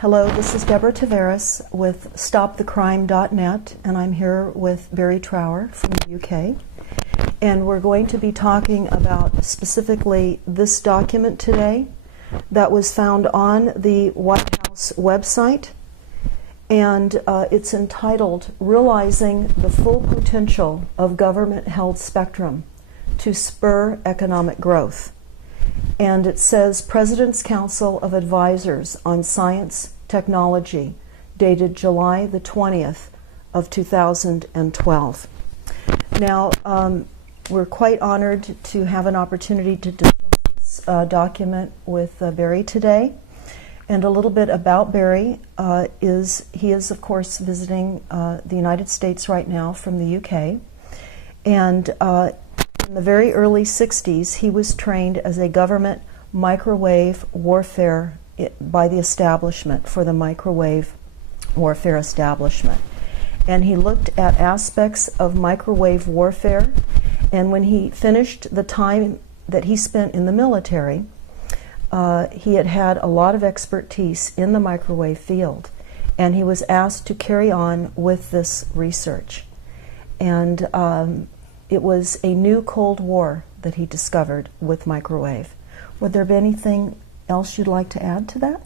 Hello, this is Deborah Tavares with StopTheCrime.net, and I'm here with Barry Trower from the UK. And we're going to be talking about specifically this document today that was found on the White House website. And it's entitled, Realizing the Full Potential of Government-Held Spectrum to Spur Economic Growth. And it says, President's Council of Advisors on Science Technology, dated July the 20th of 2012. Now, we're quite honored to have an opportunity to discuss this document with Barry today. And a little bit about Barry he is of course visiting the United States right now from the UK. And in the very early 60s, he was trained as a government microwave warfare by the establishment, for the microwave warfare establishment. And he looked at aspects of microwave warfare, and when he finished the time that he spent in the military, he had a lot of expertise in the microwave field, and he was asked to carry on with this research. And it was a new Cold War that he discovered with microwave. Would there be anything else you'd like to add to that?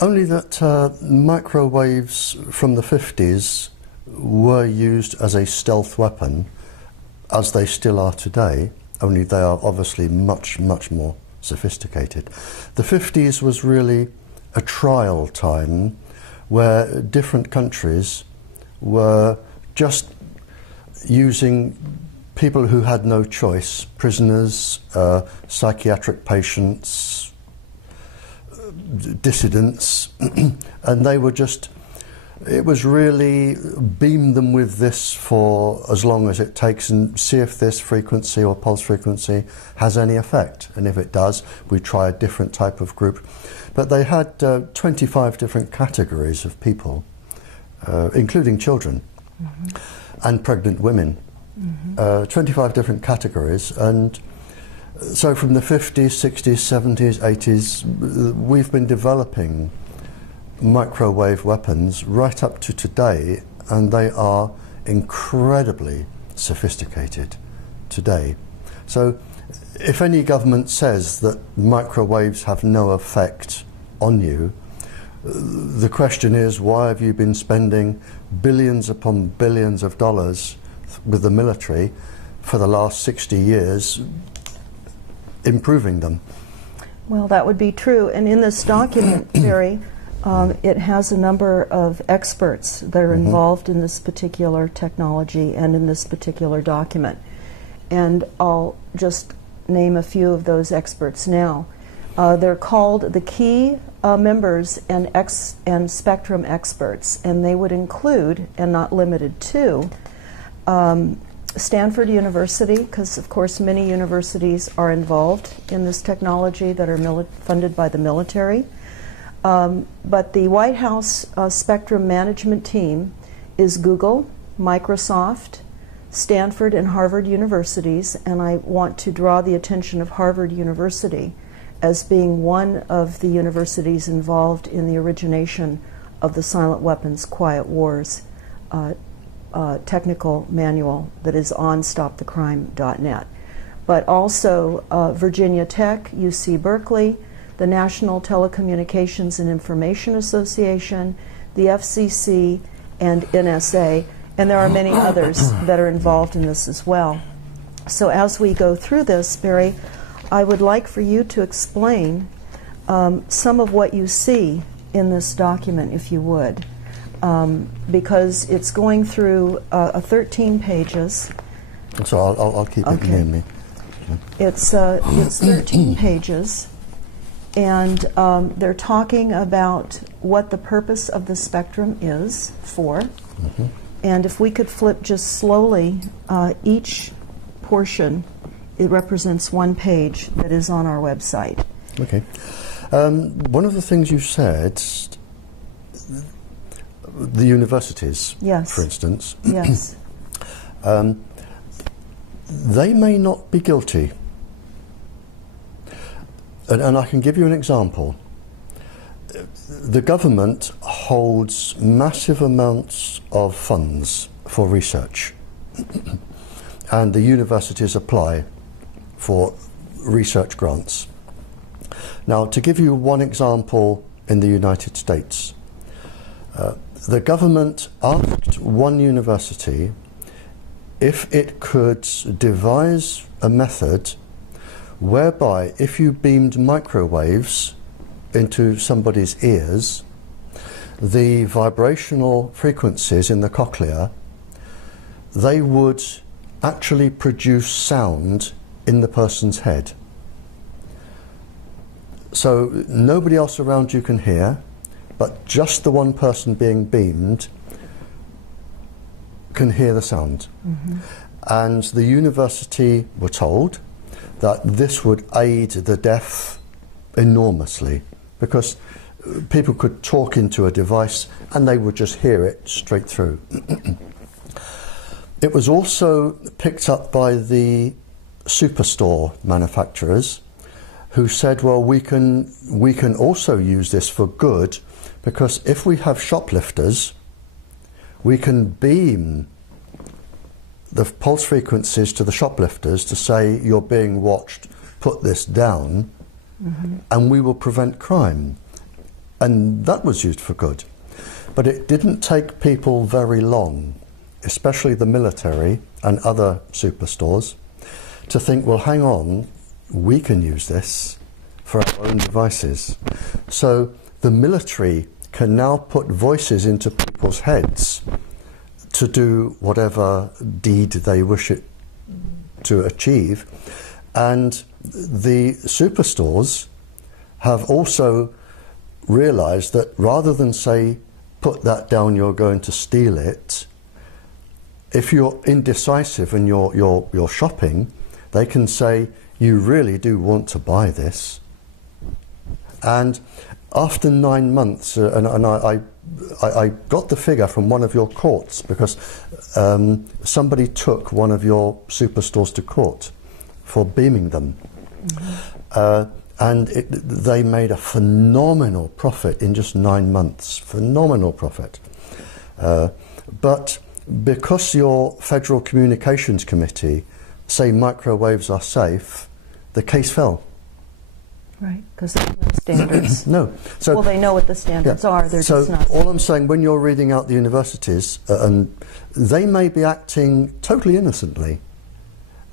Only that microwaves from the 50s were used as a stealth weapon, as they still are today, only they are obviously much, much more sophisticated. The 50s was really a trial time where different countries were just using people who had no choice, prisoners, psychiatric patients, dissidents, and they were just, it was really beam them with this for as long as it takes and see if this frequency or pulse frequency has any effect. And if it does, we try a different type of group. But they had 25 different categories of people, including children. And pregnant women, 25 different categories. And so from the 50s, 60s, 70s, 80s, we've been developing microwave weapons right up to today, and they are incredibly sophisticated today. So if any government says that microwaves have no effect on you, the question is, why have you been spending billions upon billions of dollars with the military for the last 60 years improving them? Well, that would be true. And in this document, Barry, it has a number of experts that are involved in this particular technology and in this particular document. And I'll just name a few of those experts now. They're called the key members and spectrum experts, and they would include, and not limited to, Stanford University, because of course many universities are involved in this technology that are funded by the military. But the White House spectrum management team is Google, Microsoft, Stanford, and Harvard universities, and I want to draw the attention of Harvard University as being one of the universities involved in the origination of the Silent Weapons Quiet Wars technical manual that is on StopTheCrime.net. But also Virginia Tech, UC Berkeley, the National Telecommunications and Information Association, the FCC, and NSA, and there are many others that are involved in this as well. So as we go through this, Barry, I would like for you to explain some of what you see in this document, if you would, because it's going through 13 pages. So I'll keep it near me. It's 13 pages, and they're talking about what the purpose of the spectrum is for. And if we could flip just slowly each portion, it represents one page that is on our website. Okay. One of the things you said, the universities, yes, for instance, yes, they may not be guilty. And I can give you an example. the government holds massive amounts of funds for research, and the universities apply for research grants. Now, to give you one example in the United States, the government asked one university if it could devise a method whereby if you beamed microwaves into somebody's ears, the vibrational frequencies in the cochlea, they would actually produce sound in the person's head. So nobody else around you can hear, but just the one person being beamed can hear the sound. Mm-hmm. And the university were told that this would aid the deaf enormously, because people could talk into a device and they would just hear it straight through. It was also picked up by the superstore manufacturers, who said, well, we can also use this for good, because if we have shoplifters, we can beam the pulse frequencies to the shoplifters to say, you're being watched, put this down, mm-hmm. and we will prevent crime. And that was used for good. But it didn't take people very long, especially the military and other superstores, to think, well, hang on, we can use this for our own devices. So the military can now put voices into people's heads to do whatever deed they wish it to achieve. And the superstores have also realized that rather than say, put that down, you're going to steal it, if you're indecisive and you're shopping, they can say, you really do want to buy this. And after 9 months, and I got the figure from one of your courts, because somebody took one of your superstores to court for beaming them. Mm-hmm. And they made a phenomenal profit in just 9 months. Phenomenal profit. But because your Federal Communications Committee say microwaves are safe, the case fell. Right, because there's no standards. No. So, well, they know what the standards are. They're so just not. All I'm saying, when you're reading out the universities, and they may be acting totally innocently,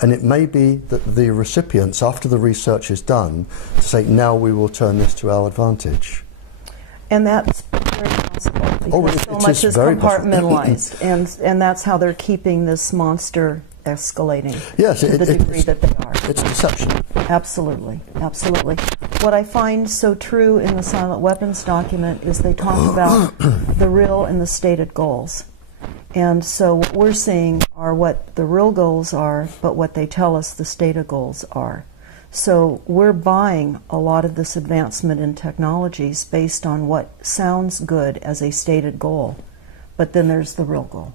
and it may be that the recipients, after the research is done, to say, now we will turn this to our advantage. And that's very possible, because so much is very compartmentalized, and that's how they're keeping this monster escalating. Yes, to the degree that they are. It's deception. Absolutely, absolutely. What I find so true in the Silent Weapons document is they talk about the real and the stated goals. And so what we're seeing are what the real goals are, but what they tell us the stated goals are. So we're buying a lot of this advancement in technologies based on what sounds good as a stated goal, but then there's the real goal.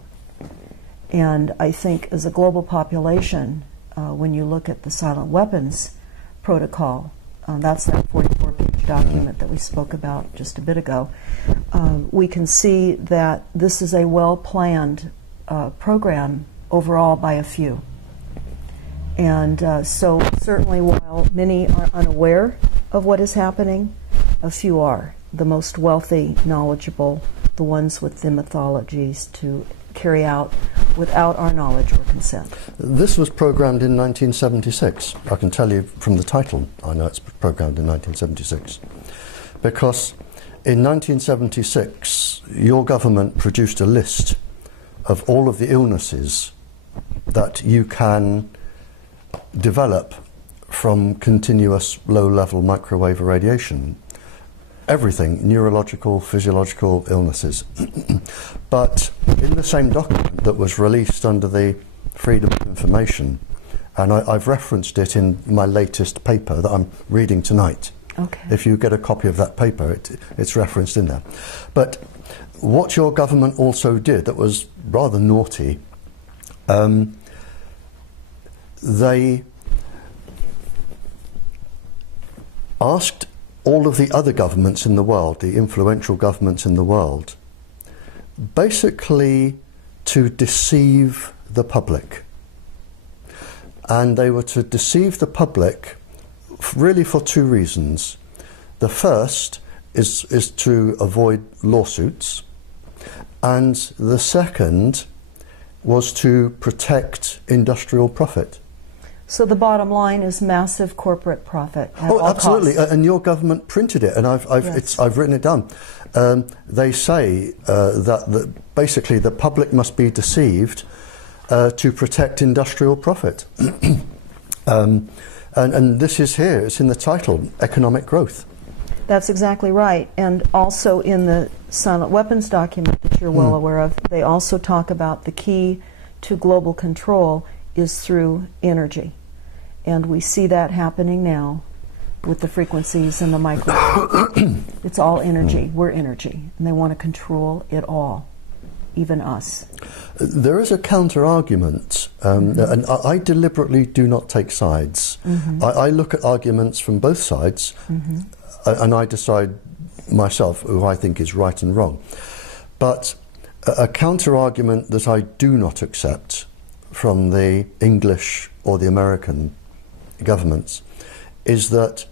And I think as a global population, when you look at the Silent Weapons Protocol, that's that 44-page document that we spoke about just a bit ago, we can see that this is a well-planned program overall by a few. And so certainly while many are unaware of what is happening, a few are. The most wealthy, knowledgeable, the ones with the mythologies to carry out without our knowledge or consent. This was programmed in 1976. I can tell you from the title, I know it's programmed in 1976. Because in 1976, your government produced a list of all of the illnesses that you can develop from continuous low-level microwave irradiation. Everything, neurological, physiological illnesses. But in the same document that was released under the Freedom of Information, and I've referenced it in my latest paper that I'm reading tonight. Okay. If you get a copy of that paper, it's referenced in there. But what your government also did that was rather naughty, they asked all of the other governments in the world, the influential governments in the world, basically to deceive the public. And they were to deceive the public really for two reasons. The first is to avoid lawsuits, and the second was to protect industrial profit. So the bottom line is massive corporate profit at Oh, all absolutely. costs. And your government printed it, and I've written it down. They say that basically the public must be deceived to protect industrial profit. And this is here, it's in the title, economic growth. That's exactly right. And also in the silent weapons document that you're well aware of, they also talk about the key to global control is through energy. And we see that happening now with the frequencies and the micro. It's all energy. We're energy. And they want to control it all, even us. There is a counter-argument, and I deliberately do not take sides. I look at arguments from both sides, and I decide myself who I think is right and wrong. But a counter-argument that I do not accept from the English or the American governments is that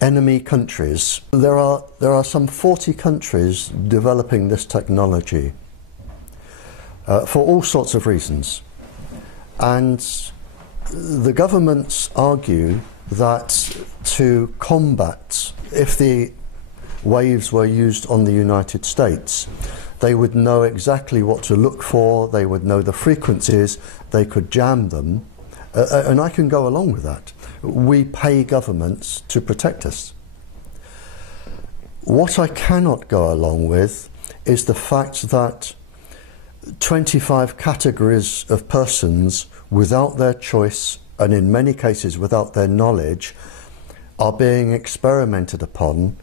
enemy countries, there are some 40 countries developing this technology for all sorts of reasons. And the governments argue that to combat, if the waves were used on the United States, they would know exactly what to look for, they would know the frequencies, they could jam them, and I can go along with that. We pay governments to protect us. What I cannot go along with is the fact that 25 categories of persons without their choice, and in many cases without their knowledge, are being experimented upon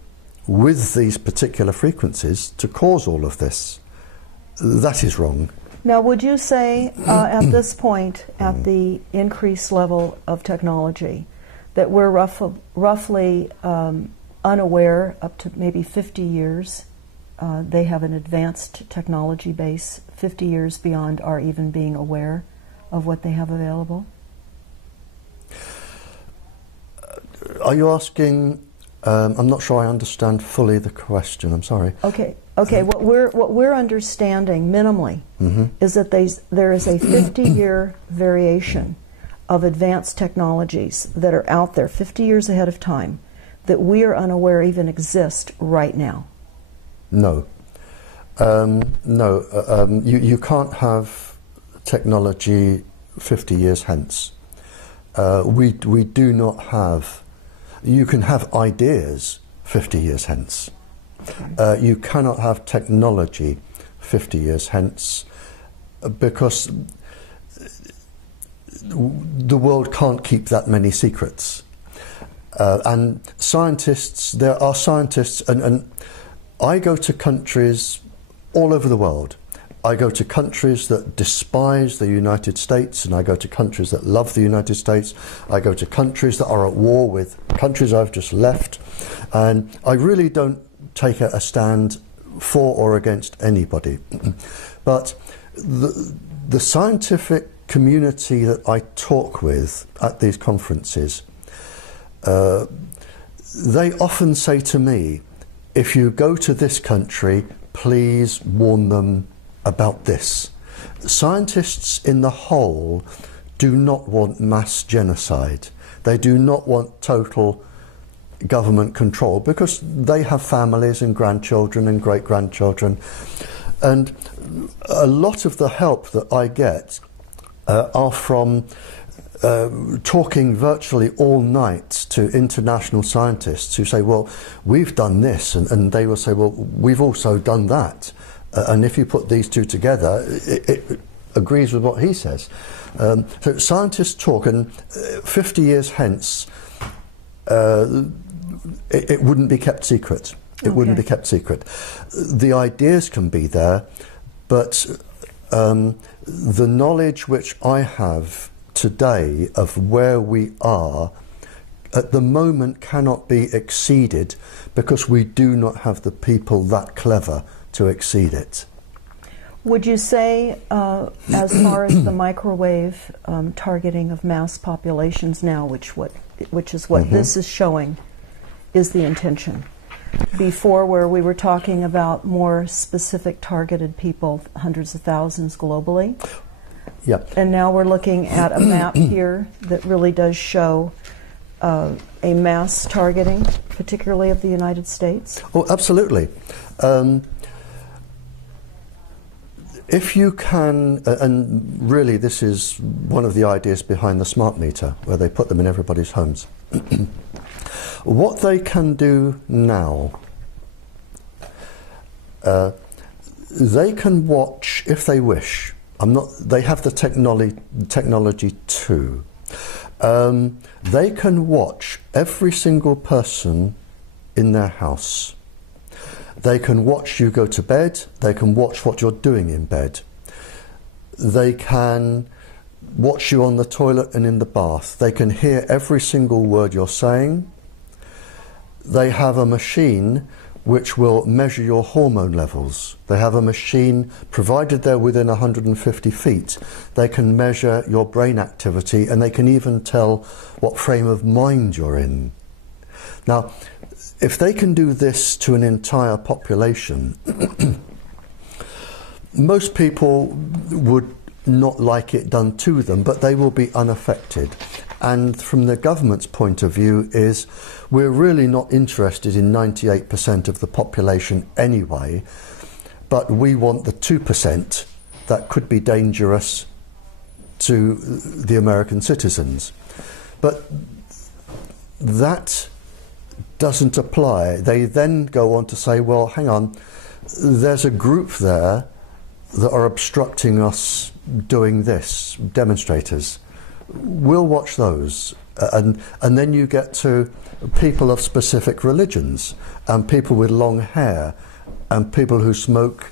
with these particular frequencies to cause all of this. That is wrong. Now, would you say at this point, at the increased level of technology, that we're roughly unaware up to maybe 50 years? They have an advanced technology base 50 years beyond our even being aware of what they have available? Are you asking? I'm not sure I understand fully the question. I'm sorry. Okay. What we're understanding minimally is that there is a 50-year variation of advanced technologies that are out there 50 years ahead of time that we are unaware even exist right now. No. You can't have technology 50 years hence. We do not have. You can have ideas 50 years hence. You cannot have technology 50 years hence because the world can't keep that many secrets. And scientists, there are scientists, and I go to countries all over the world. I go to countries that despise the United States, and I go to countries that love the United States. I go to countries that are at war with countries I've just left. And I really don't take a stand for or against anybody. But the scientific community that I talk with at these conferences, they often say to me, if you go to this country, please warn them about this. Scientists in the whole do not want mass genocide. They do not want total government control because they have families and grandchildren and great-grandchildren. And a lot of the help that I get are from talking virtually all night to international scientists who say, well, we've done this, and they will say, well, we've also done that. And if you put these two together, it agrees with what he says. So scientists talk, and 50 years hence, it wouldn't be kept secret. It wouldn't be kept secret. The ideas can be there, but the knowledge which I have today of where we are at the moment cannot be exceeded because we do not have the people that clever to exceed it. Would you say, as far as the microwave targeting of mass populations now, which is what this is showing, is the intention? Before, where we were talking about more specific targeted people, hundreds of thousands globally. Yep. And now we're looking at a map here that really does show a mass targeting, particularly of the United States. Oh, absolutely. If you can, and really this is one of the ideas behind the smart meter, where they put them in everybody's homes. What they can do now, they can watch, if they wish, they have the technology too. They can watch every single person in their house. They can watch you go to bed. They can watch what you're doing in bed. They can watch you on the toilet and in the bath. They can hear every single word you're saying. They have a machine which will measure your hormone levels. They have a machine, provided they're within 150 feet, they can measure your brain activity, and they can even tell what frame of mind you're in. Now, if they can do this to an entire population, most people would not like it done to them, but they will be unaffected. And from the government's point of view is, we're really not interested in 98% of the population anyway, but we want the 2% that could be dangerous to the American citizens. But that doesn't apply. They then go on to say, well, hang on, there's a group there that are obstructing us doing this, demonstrators. We'll watch those. And then you get to people of specific religions, and people with long hair, and people who smoke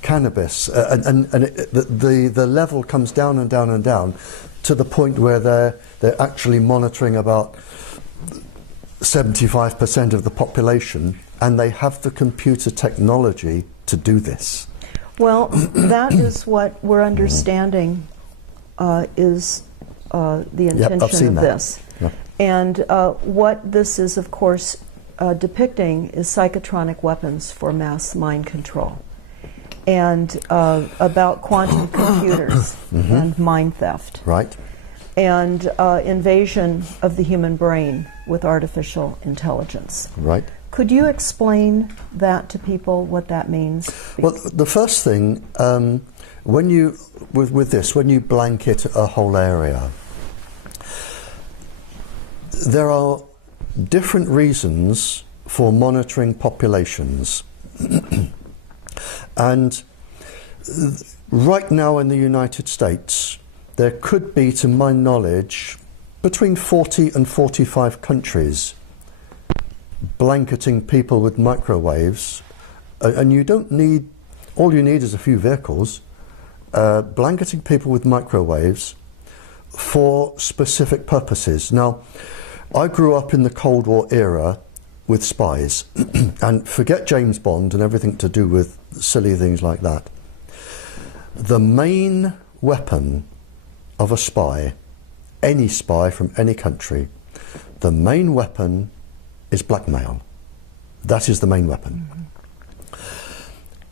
cannabis. The level comes down and down and down to the point where they're actually monitoring about 75% of the population, and they have the computer technology to do this. Well, that is what we're understanding is the intention of this. Yep. And what this is, of course, depicting is psychotronic weapons for mass mind control, and about quantum computers and mind theft. Right. And invasion of the human brain with artificial intelligence. Right. Could you explain that to people, what that means? Well, the first thing, when you when you blanket a whole area, there are different reasons for monitoring populations. And right now in the United States, there could be, to my knowledge, between 40 and 45 countries blanketing people with microwaves, and you don't need, all you need is a few vehicles, blanketing people with microwaves for specific purposes. Now, I grew up in the Cold War era with spies, and forget James Bond and everything to do with silly things like that. The main weapon of a spy, any spy from any country, the main weapon is blackmail. That is the main weapon.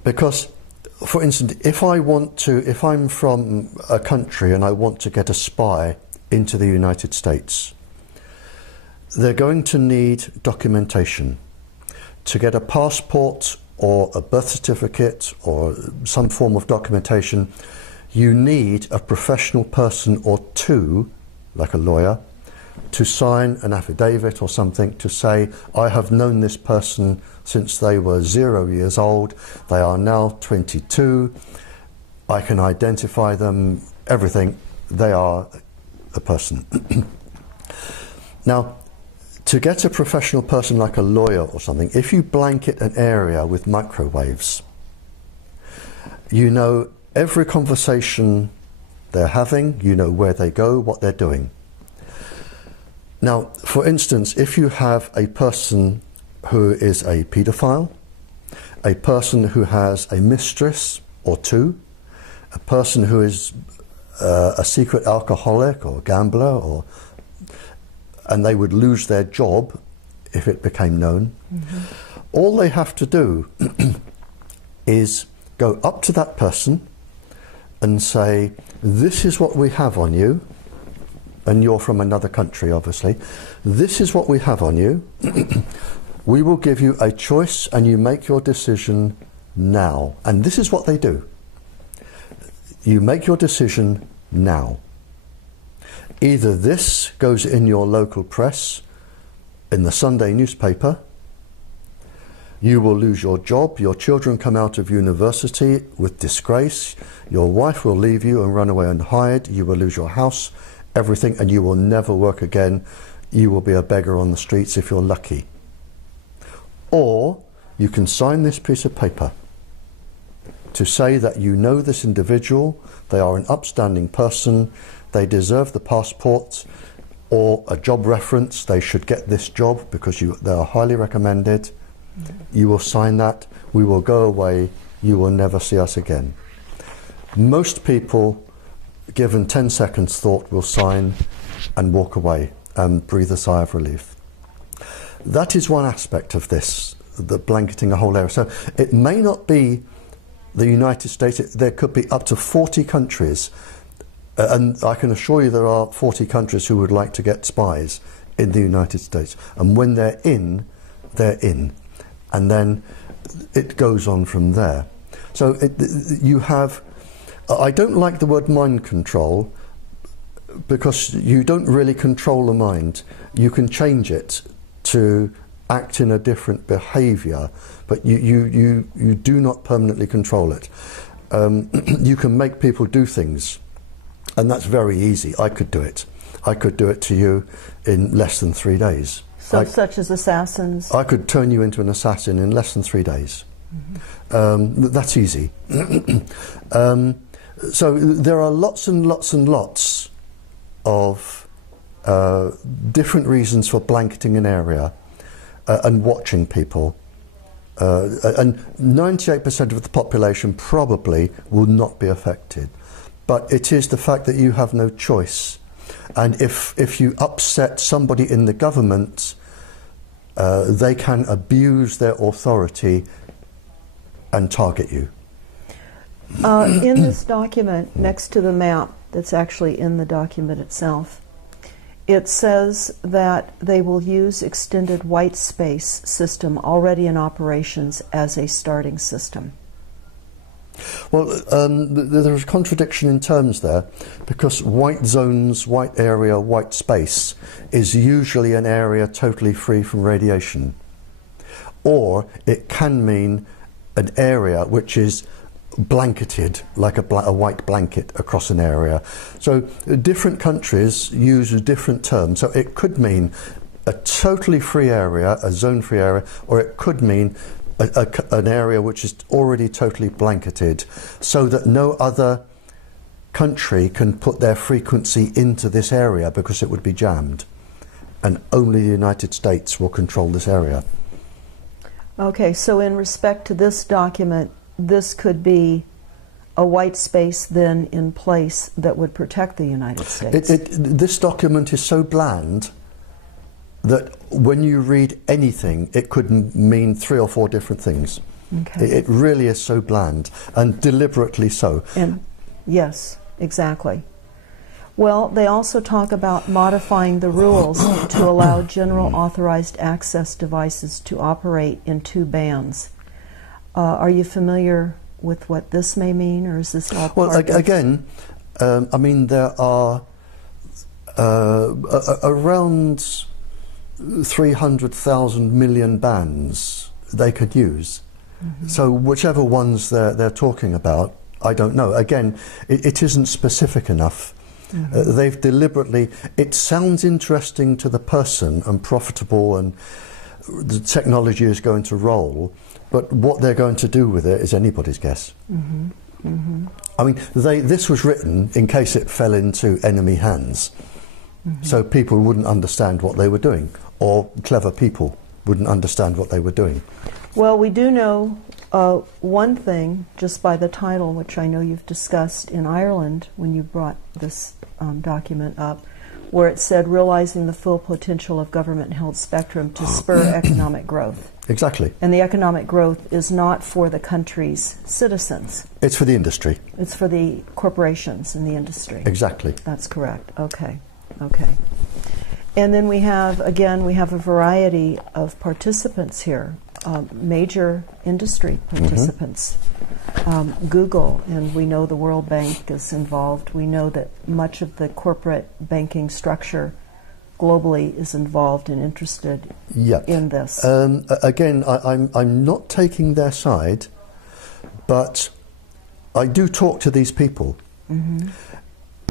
Because, for instance, if I'm from a country and I want to get a spy into the United States, they're going to need documentation. To get a passport or a birth certificate or some form of documentation, you need a professional person or two, like a lawyer, to sign an affidavit or something to say, I have known this person since they were 0 years old, they are now 22, I can identify them, everything, they are a person. Now, to get a professional person like a lawyer or something, if you blanket an area with microwaves, you know every conversation they're having, you know where they go, what they're doing. Now, for instance, if you have a person who is a paedophile, a person who has a mistress or two, a person who is a secret alcoholic or gambler, and they would lose their job if it became known, all they have to do is go up to that person and say, this is what we have on you, and you're from another country, obviously. This is what we have on you. We will give you a choice and you make your decision now. And this is what they do. You make your decision now. Either this goes in your local press, in the Sunday newspaper, you will lose your job, your children come out of university with disgrace, your wife will leave you and run away and hide, you will lose your house, everything, and you will never work again. You will be a beggar on the streets if you're lucky. Or you can sign this piece of paper to say that you know this individual, they are an upstanding person, they deserve the passport or a job reference, they should get this job because they are highly recommended. You will sign that, we will go away, you will never see us again. Most people, given 10 seconds thought, will sign and walk away and breathe a sigh of relief. That is one aspect of this, the blanketing a whole area. So it may not be the United States, there could be up to 40 countries, and I can assure you there are 40 countries who would like to get spies in the United States. And when they're in, they're in. And then it goes on from there. So you have, I don't like the word mind control, because you don't really control the mind. You can change it to act in a different behaviour, but you do not permanently control it. You can make people do things, and that's very easy. I could do it. I could do it to you in less than 3 days. So such as assassins? I could turn you into an assassin in less than 3 days. That's easy. So there are lots and lots and lots of different reasons for blanketing an area and watching people. And 98% of the population probably will not be affected. But it is the fact that you have no choice. And if you upset somebody in the government, they can abuse their authority and target you. In this document, next to the map that's actually in the document itself, it says that they will use extended white space system already in operations as a starting system. Well, there's a contradiction in terms there, because white zones, white area, white space is usually an area totally free from radiation. Or it can mean an area which is blanketed, like a white blanket across an area. So different countries use different terms. So it could mean a totally free area, a zone-free area, or it could mean an area which is already totally blanketed, so that no other country can put their frequency into this area because it would be jammed, and only the United States will control this area. Okay, so in respect to this document, this could be a white space then in place that would protect the United States. This document is so bland that when you read anything, it could mean 3 or 4 different things. Okay. It really is so bland, and deliberately so. And yes, exactly. Well, they also talk about modifying the rules to allow general authorized access devices to operate in 2 bands. Are you familiar with what this may mean, or is this all part of... Again, I mean, there are around 300,000 million bands they could use. So whichever ones they're talking about, I don't know. Again, it isn't specific enough. They've deliberately... It sounds interesting to the person and profitable, and the technology is going to roll, but what they're going to do with it is anybody's guess. I mean, this was written in case it fell into enemy hands. So people wouldn't understand what they were doing, or clever people wouldn't understand what they were doing. Well, we do know one thing just by the title, which I know you've discussed in Ireland when you brought this document up, where it said realizing the full potential of government-held spectrum to spur economic growth. Exactly. And the economic growth is not for the country's citizens. It's for the industry. It's for the corporations in the industry. Exactly. That's correct. Okay. Okay. And then we have, again, we have a variety of participants here, major industry participants. Google, and we know the World Bank is involved. We know that much of the corporate banking structure globally is involved and interested in this. Again, I'm not taking their side, but I do talk to these people.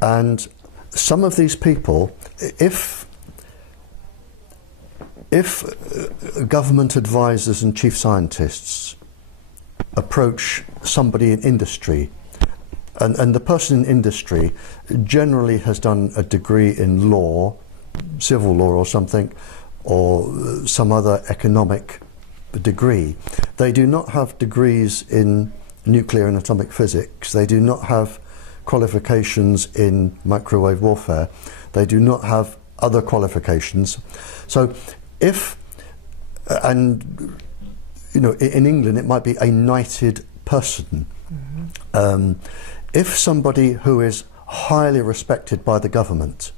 And some of these people, if government advisors and chief scientists approach somebody in industry, and the person in industry generally has done a degree in law, civil law or something, or some other economic degree. They do not have degrees in nuclear and atomic physics. They do not have qualifications in microwave warfare. They do not have other qualifications. So if, and you know, in England it might be a knighted person. If somebody who is highly respected by the government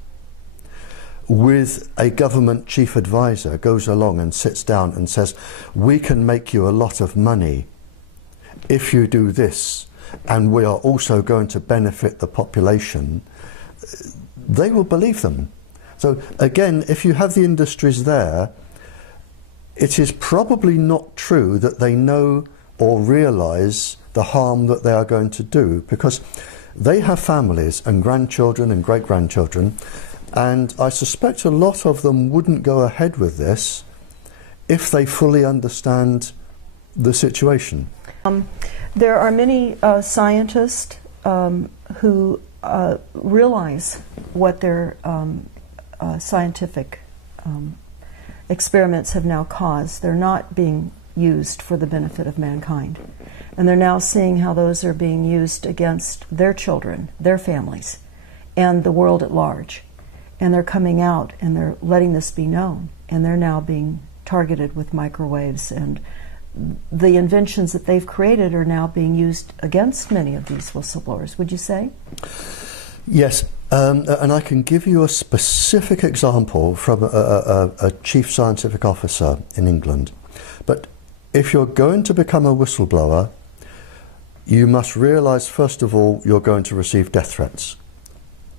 with a government chief advisor goes along and sits down and says, we can make you a lot of money if you do this, and we are also going to benefit the population, they will believe them. So again, if you have the industries there, it is probably not true that they know or realise the harm that they are going to do, because they have families and grandchildren and great-grandchildren, and I suspect a lot of them wouldn't go ahead with this if they fully understand the situation. There are many scientists who realize what their scientific experiments have now caused. They're not being used for the benefit of mankind. And they're now seeing how those are being used against their children, their families, and the world at large. And they're coming out and they're letting this be known. And they're now being targeted with microwaves, and the inventions that they've created are now being used against many of these whistleblowers, would you say? Yes, and I can give you a specific example from a chief scientific officer in England. But if you're going to become a whistleblower, you must realise, first of all, you're going to receive death threats.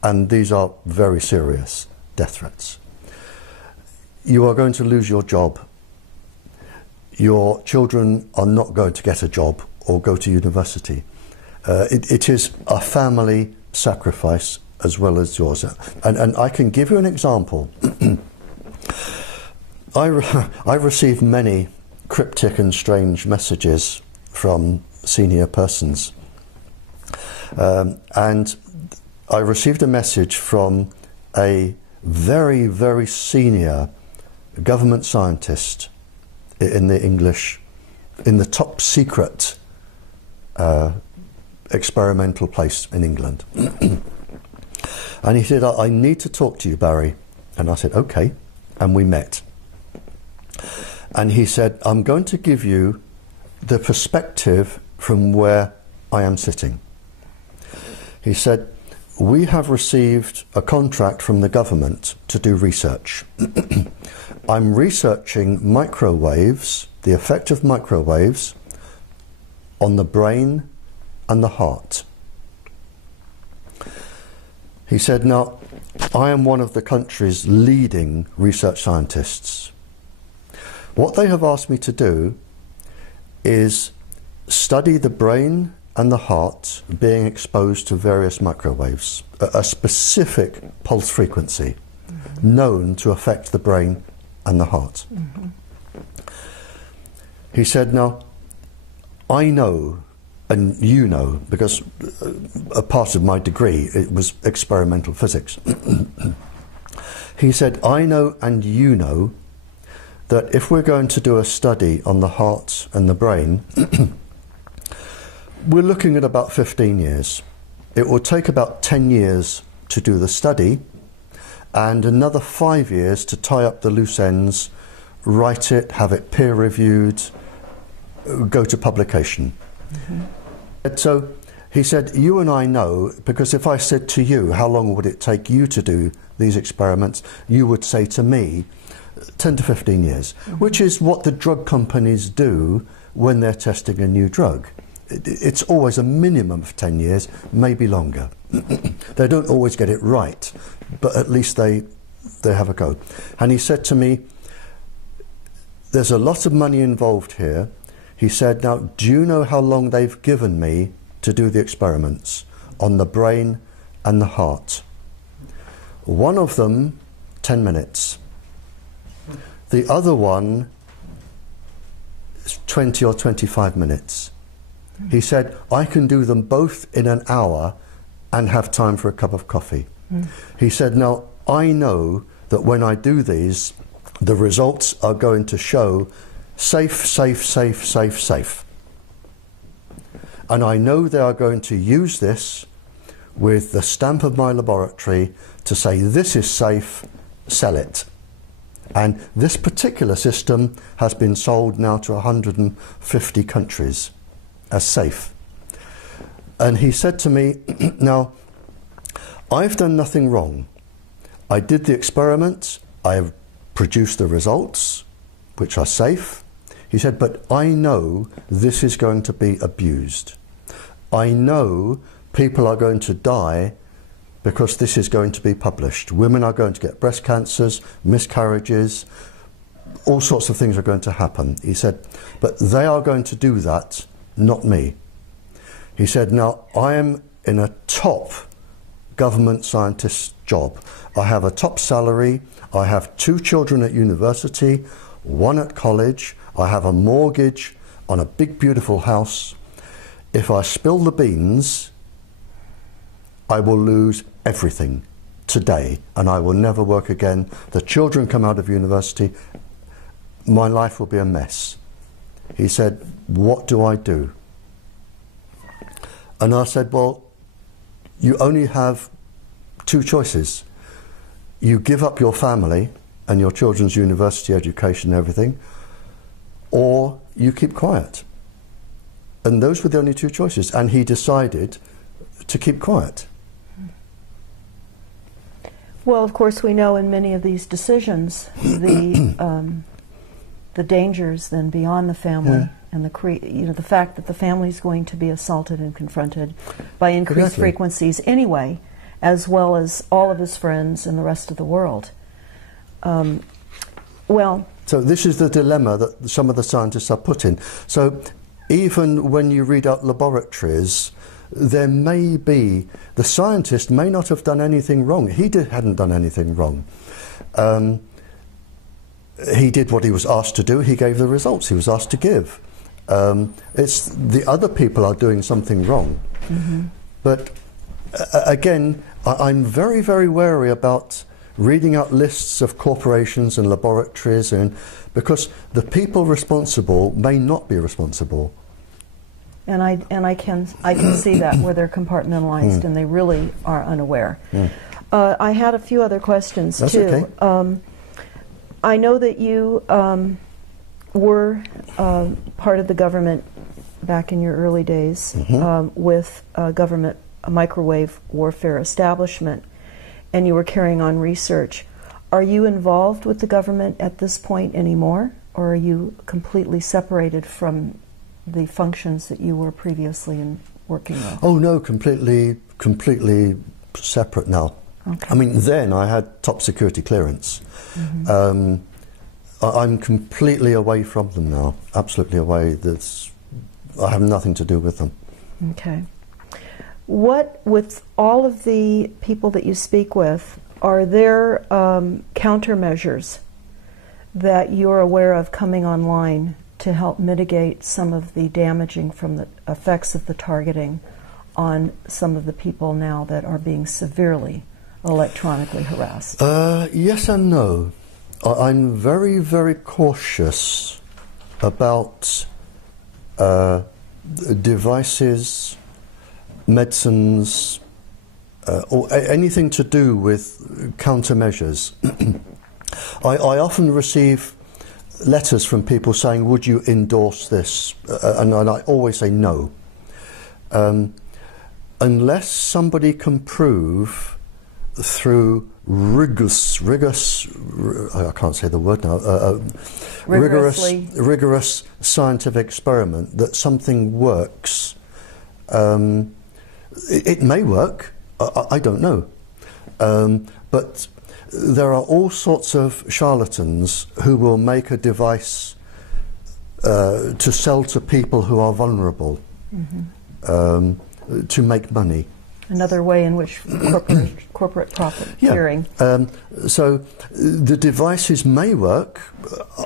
And these are very serious death threats. You are going to lose your job. Your children are not going to get a job or go to university. It is a family sacrifice as well as yours. And I can give you an example. I received many cryptic and strange messages from senior persons. And I received a message from a very, very senior government scientist in the top secret experimental place in England. And he said, I need to talk to you, Barry. And I said, okay. And we met. And he said, I'm going to give you the perspective from where I am sitting. He said, we have received a contract from the government to do research. I'm researching microwaves, the effect of microwaves on the brain and the heart. He said, now, I am one of the country's leading research scientists. What they have asked me to do is study the brain and the heart being exposed to various microwaves, a specific pulse frequency known to affect the brain and the heart. He said, now, I know, and you know, because a part of my degree, it was experimental physics. He said, I know and you know that if we're going to do a study on the heart and the brain, we're looking at about 15 years. It will take about 10 years to do the study and another 5 years to tie up the loose ends, write it, have it peer reviewed, go to publication. Mm-hmm. So he said, you and I know, because if I said to you, how long would it take you to do these experiments, you would say to me, 10 to 15 years, mm-hmm. which is what the drug companies do when they're testing a new drug. It's always a minimum of 10 years, maybe longer. They don't always get it right, but at least they have a go. And he said to me, there's a lot of money involved here. He said, now, do you know how long they've given me to do the experiments on the brain and the heart? One of them, 10 minutes. The other one is 20 or 25 minutes. He said, I can do them both in an hour and have time for a cup of coffee. He said, now, I know that when I do these, the results are going to show safe, safe, safe, safe, safe. And I know they are going to use this with the stamp of my laboratory to say, this is safe, sell it. And this particular system has been sold now to 150 countries as safe. And he said to me, now, I've done nothing wrong. I did the experiment, I have produced the results, which are safe. He said, but I know this is going to be abused. I know people are going to die because this is going to be published. Women are going to get breast cancers, miscarriages, all sorts of things are going to happen. He said, but they are going to do that, not me. He said, now, I am in a top government scientist's job. I have a top salary, I have 2 children at university, 1 at college, I have a mortgage on a big beautiful house. If I spill the beans, I will lose everything today and I will never work again. The children come out of university, my life will be a mess. He said, what do I do? And I said, well, you only have 2 choices. You give up your family and your children's university education and everything, or you keep quiet. And those were the only 2 choices. And he decided to keep quiet. Well, of course, we know in many of these decisions the dangers then beyond the family, and the fact that the family is going to be assaulted and confronted by increased frequencies anyway, as well as all of his friends and the rest of the world. So this is the dilemma that some of the scientists are put in. So even when you read out laboratories, there may be, the scientist may not have done anything wrong. He hadn't done anything wrong. He did what he was asked to do. He gave the results he was asked to give. It's the other people are doing something wrong. Mm-hmm. But again, I'm very, very wary about reading out lists of corporations and laboratories, and because the people responsible may not be responsible. And I can see that where they're compartmentalized and they really are unaware. I had a few other questions too. Okay. I know that you were part of the government back in your early days with government microwave warfare establishment, and you were carrying on research. Are you involved with the government at this point anymore, or are you completely separated from the functions that you were previously working with? Oh no, completely separate now. Okay. I mean, then I had top security clearance. I'm completely away from them now, absolutely away. I have nothing to do with them. Okay. What, with all of the people that you speak with, are there countermeasures that you're aware of coming online to help mitigate some of the damaging from the effects of the targeting on some of the people now that are being severely electronically harassed? Yes and no. I'm very, very cautious about devices, medicines, or anything to do with countermeasures. I often receive letters from people saying, would you endorse this? And I always say no. Unless somebody can prove through rigorous, I can't say the word now, rigorous scientific experiment that something works, it may work, I don't know. But there are all sorts of charlatans who will make a device to sell to people who are vulnerable, to make money. Another way in which corporate profiteering. So the devices may work.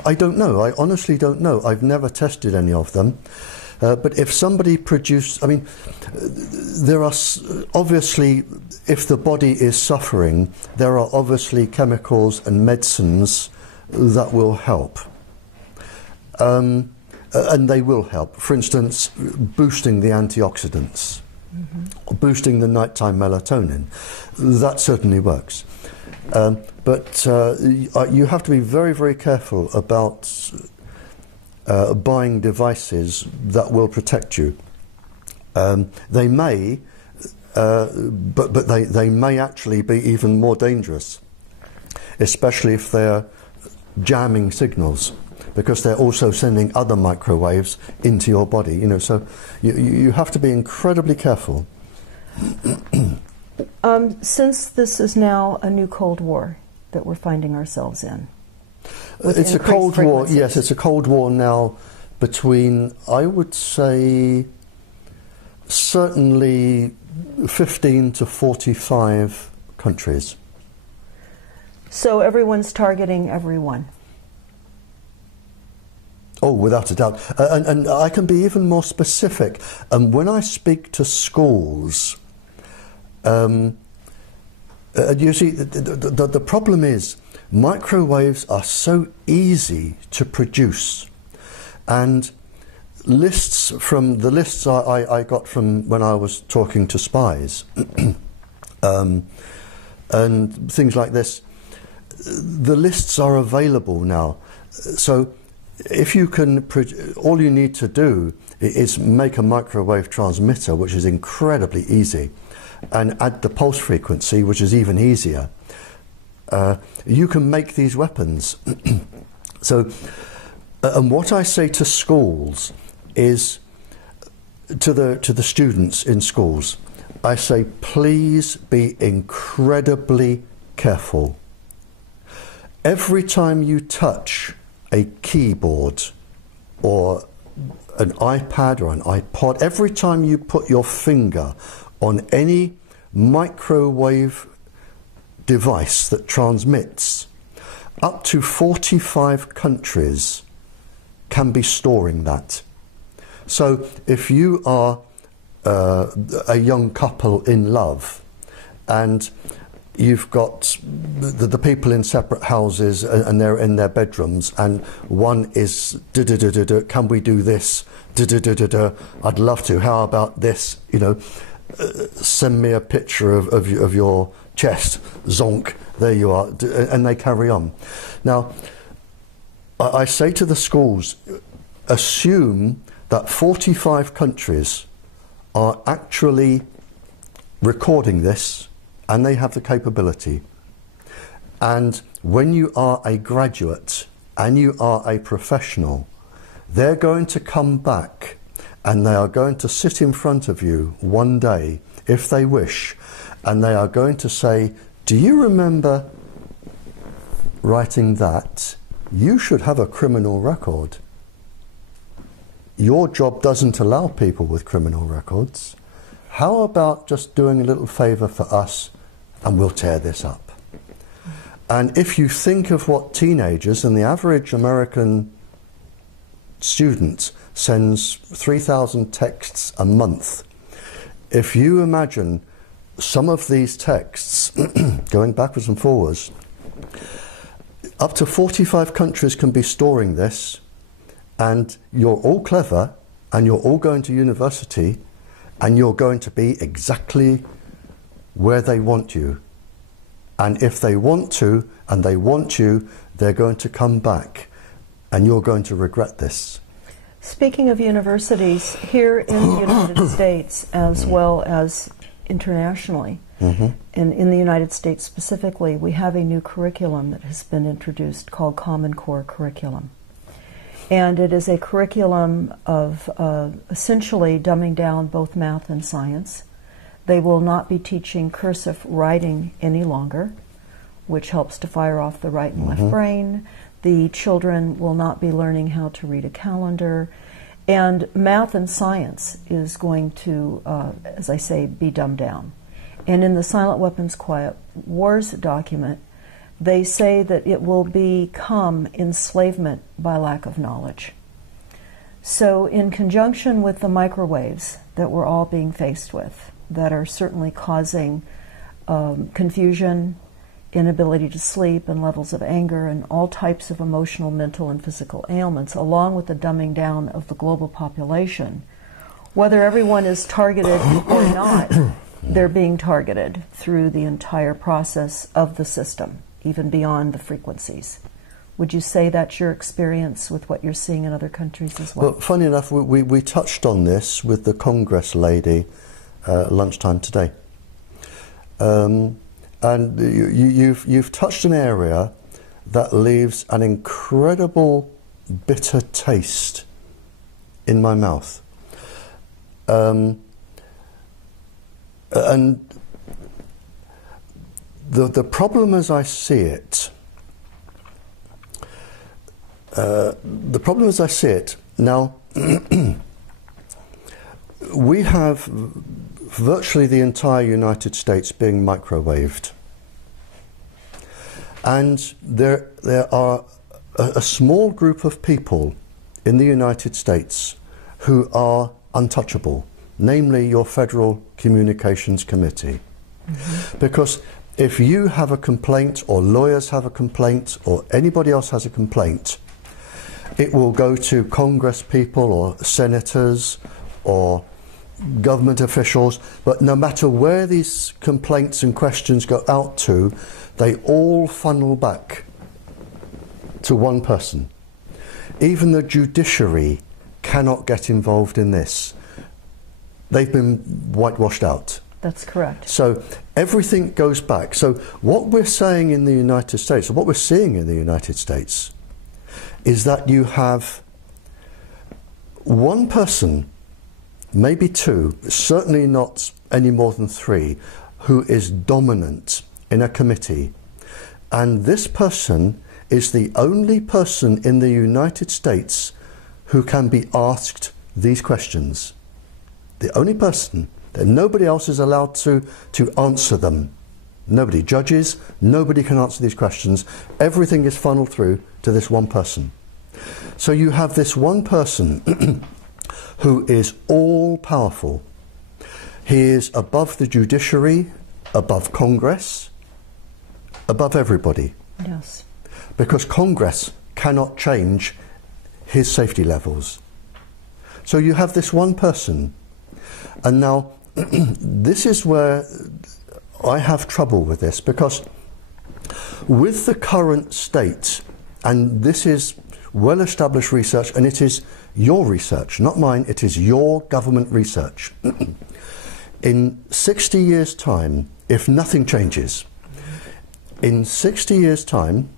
I don't know. I honestly don't know. I've never tested any of them. But if somebody produced, I mean, there are obviously, if the body is suffering, there are obviously chemicals and medicines that will help. And they will help. For instance, boosting the antioxidants, boosting the nighttime melatonin. That certainly works. But you have to be very, very careful about buying devices that will protect you. They may, but they may actually be even more dangerous, especially if they're jamming signals, because they're also sending other microwaves into your body. You know, so you have to be incredibly careful. Since this is now a new Cold War that we're finding ourselves in. It's a Cold War, yes, it's a Cold War now between, I would say, certainly 15 to 45 countries. So everyone's targeting everyone? Oh, without a doubt. And I can be even more specific. When I speak to schools, you see, the problem is, microwaves are so easy to produce, and the lists I got from when I was talking to spies and things like this, the lists are available now. So if you can, all you need to do is make a microwave transmitter, which is incredibly easy, and add the pulse frequency, which is even easier. You can make these weapons. So, and what I say to schools is, to the students in schools, I say, please be incredibly careful. Every time you touch a keyboard or an iPad or an iPod, every time you put your finger on any microwave device that transmits, up to 45 countries can be storing that. So if you are a young couple in love and you've got the people in separate houses and they're in their bedrooms, and one is can we do this, I'd love to, how about this, you know, send me a picture of your chest, zonk, there you are, and they carry on. Now, I say to the schools, assume that 45 countries are actually recording this, and they have the capability. And when you are a graduate and you are a professional, they're going to come back and they are going to sit in front of you one day, if they wish, and they are going to say, do you remember writing that? You should have a criminal record. Your job doesn't allow people with criminal records. How about just doing a little favour for us and we'll tear this up? And if you think of what teenagers, and the average American student sends 3,000 texts a month, if you imagine some of these texts, going backwards and forwards, up to 45 countries can be storing this, and you're all clever, and you're all going to university, and you're going to be exactly where they want you. And if they want to, and they want you, they're going to come back, and you're going to regret this. Speaking of universities, here in the United States, as well as internationally, and in the United States specifically, we have a new curriculum that has been introduced called Common Core Curriculum. And it is a curriculum of essentially dumbing down both math and science. They will not be teaching cursive writing any longer, which helps to fire off the right and left brain. The children will not be learning how to read a calendar. And math and science is going to, as I say, be dumbed down. And in the Silent Weapons Quiet Wars document, they say that it will become enslavement by lack of knowledge. So in conjunction with the microwaves that we're all being faced with, that are certainly causing confusion, inability to sleep, and levels of anger, and all types of emotional, mental, and physical ailments, along with the dumbing down of the global population, whether everyone is targeted or not, they're being targeted through the entire process of the system, even beyond the frequencies. Would you say that's your experience with what you're seeing in other countries as well? Well, funny enough, we touched on this with the Congress lady lunchtime today. And you've touched an area that leaves an incredible bitter taste in my mouth. And the problem as I see it, now, we have virtually the entire United States being microwaved. And there are a small group of people in the United States who are untouchable, namely your Federal Communications Committee. Because if you have a complaint, or lawyers have a complaint, or anybody else has a complaint, it will go to Congress people or senators or government officials, but no matter where these complaints and questions go out to, they all funnel back to one person. Even the judiciary cannot get involved in this. They've been whitewashed out. That's correct. So everything goes back. So what we're saying in the United States, or what we're seeing in the United States, is that you have one person, maybe two, certainly not any more than three, who is dominant in a committee. And this person is the only person in the United States who can be asked these questions. The only person, that nobody else is allowed to answer them. Nobody, judges, nobody can answer these questions. Everything is funneled through to this one person. So you have this one person who is all powerful. He is above the judiciary, above Congress, above everybody. Yes. Because Congress cannot change his safety levels. So you have this one person. And now, this is where I have trouble with this, because with the current state, and this is well-established research, and it is your research, not mine, it is your government research. In 60 years' time, if nothing changes, in 60 years' time,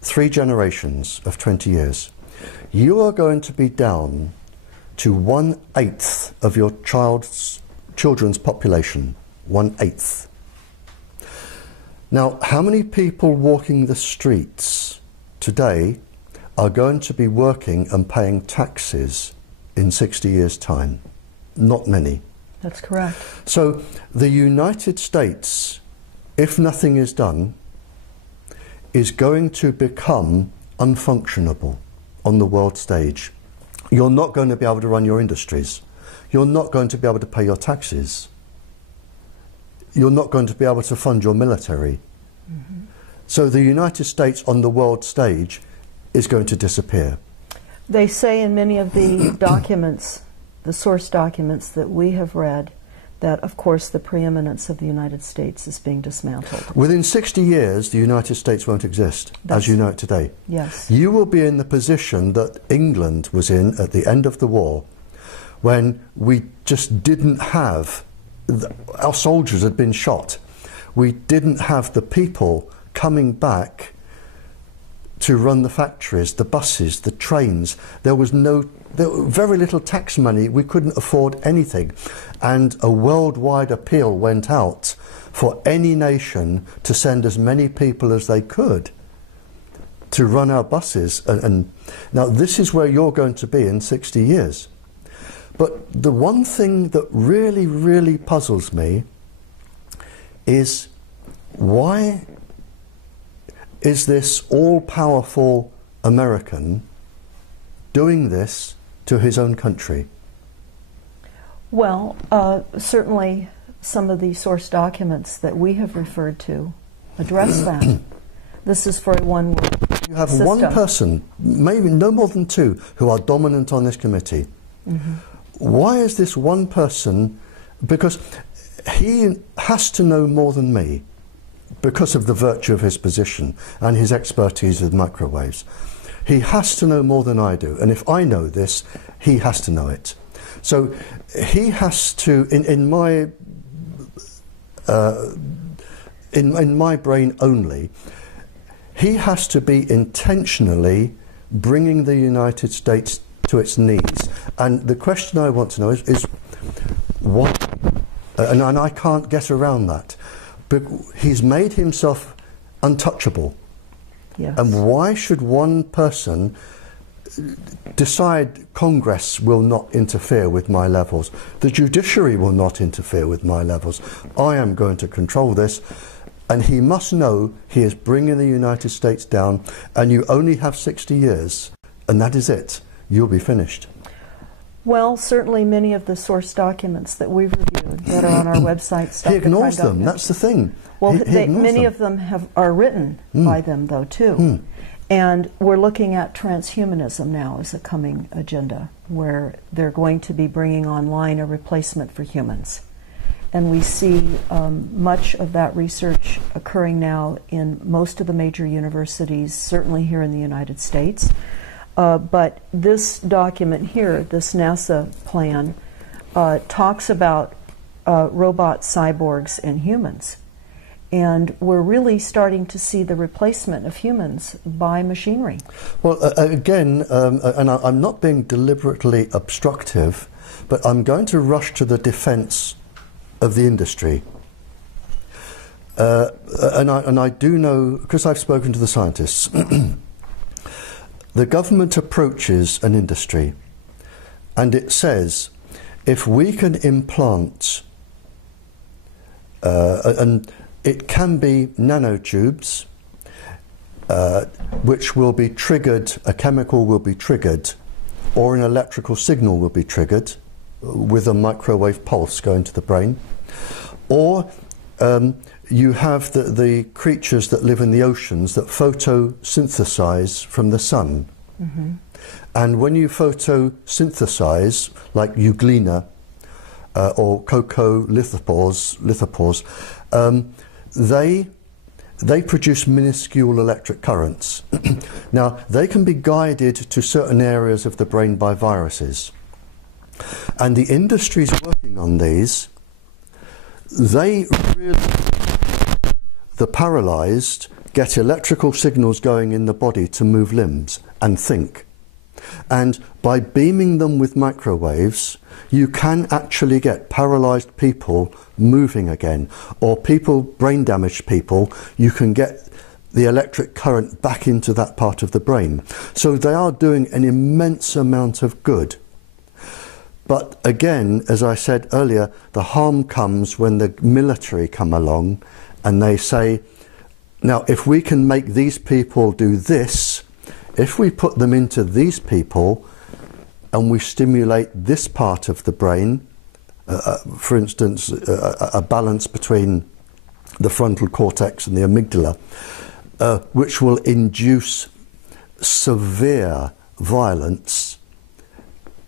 3 generations of 20 years, you are going to be down to 1/8 of your children's population. 1/8. Now, how many people walking the streets today are going to be working and paying taxes in 60 years' time? Not many. That's correct. So the United States, if nothing is done, is going to become unfunctionable on the world stage. You're not going to be able to run your industries. You're not going to be able to pay your taxes. you're not going to be able to fund your military. Mm-hmm. So the United States on the world stage is going to disappear. They say in many of the documents, the source documents that we have read, that, of course, the preeminence of the United States is being dismantled. Within 60 years, the United States won't exist, as you know it today. Yes. You will be in the position that England was in at the end of the war, when we just didn't have, our soldiers had been shot. We didn't have the people coming back to run the factories, the buses, the trains. There was very little tax money. We couldn't afford anything. And a worldwide appeal went out for any nation to send as many people as they could to run our buses. And now this is where you're going to be in 60 years. But the one thing that really, really puzzles me is, why is this all-powerful American doing this to his own country? Well, certainly some of the source documents that we have referred to address that. This is for a one-world You have system. one person, maybe no more than two, who are dominant on this committee. Mm-hmm. Why is this one person? Because he has to know more than me, because of the virtue of his position and his expertise with microwaves. He has to know more than I do, and if I know this, he has to know it. So he has to, in my brain only, he has to be intentionally bringing the United States to its knees. And the question I want to know is why? And I can't get around that. But he's made himself untouchable. Yes. And why should one person decide Congress will not interfere with my levels? The judiciary will not interfere with my levels. I am going to control this. And he must know he is bringing the United States down, and you only have 60 years, and that is it. You'll be finished. Well, certainly many of the source documents that we've reviewed that are on our website. He ignores them. That's the thing. Well, he many of them are written by them, though, too. And we're looking at transhumanism now as a coming agenda, where they're going to be bringing online a replacement for humans. And we see much of that research occurring now in most of the major universities, certainly here in the United States. But this document here, this NASA plan, talks about robot cyborgs and humans. And we're really starting to see the replacement of humans by machinery. Well, again, and I'm not being deliberately obstructive, but I'm going to rush to the defense of the industry. And I do know, because I've spoken to the scientists, the government approaches an industry and it says, if we can implant, and it can be nanotubes, which will be triggered, a chemical will be triggered, or an electrical signal will be triggered with a microwave pulse going to the brain, or you have the creatures that live in the oceans that photosynthesize from the sun. Mm-hmm. And when you photosynthesize, like Euglena or coccolithophores, they produce minuscule electric currents. Now, they can be guided to certain areas of the brain by viruses. And the industries working on these, they really, the paralyzed get electrical signals going in the body to move limbs and think. And by beaming them with microwaves, you can actually get paralyzed people moving again, or people, brain damaged people, you can get the electric current back into that part of the brain. So they are doing an immense amount of good. But again, as I said earlier, the harm comes when the military come along and they say, now if we can make these people do this, if we put them into these people and we stimulate this part of the brain, for instance, a balance between the frontal cortex and the amygdala, which will induce severe violence.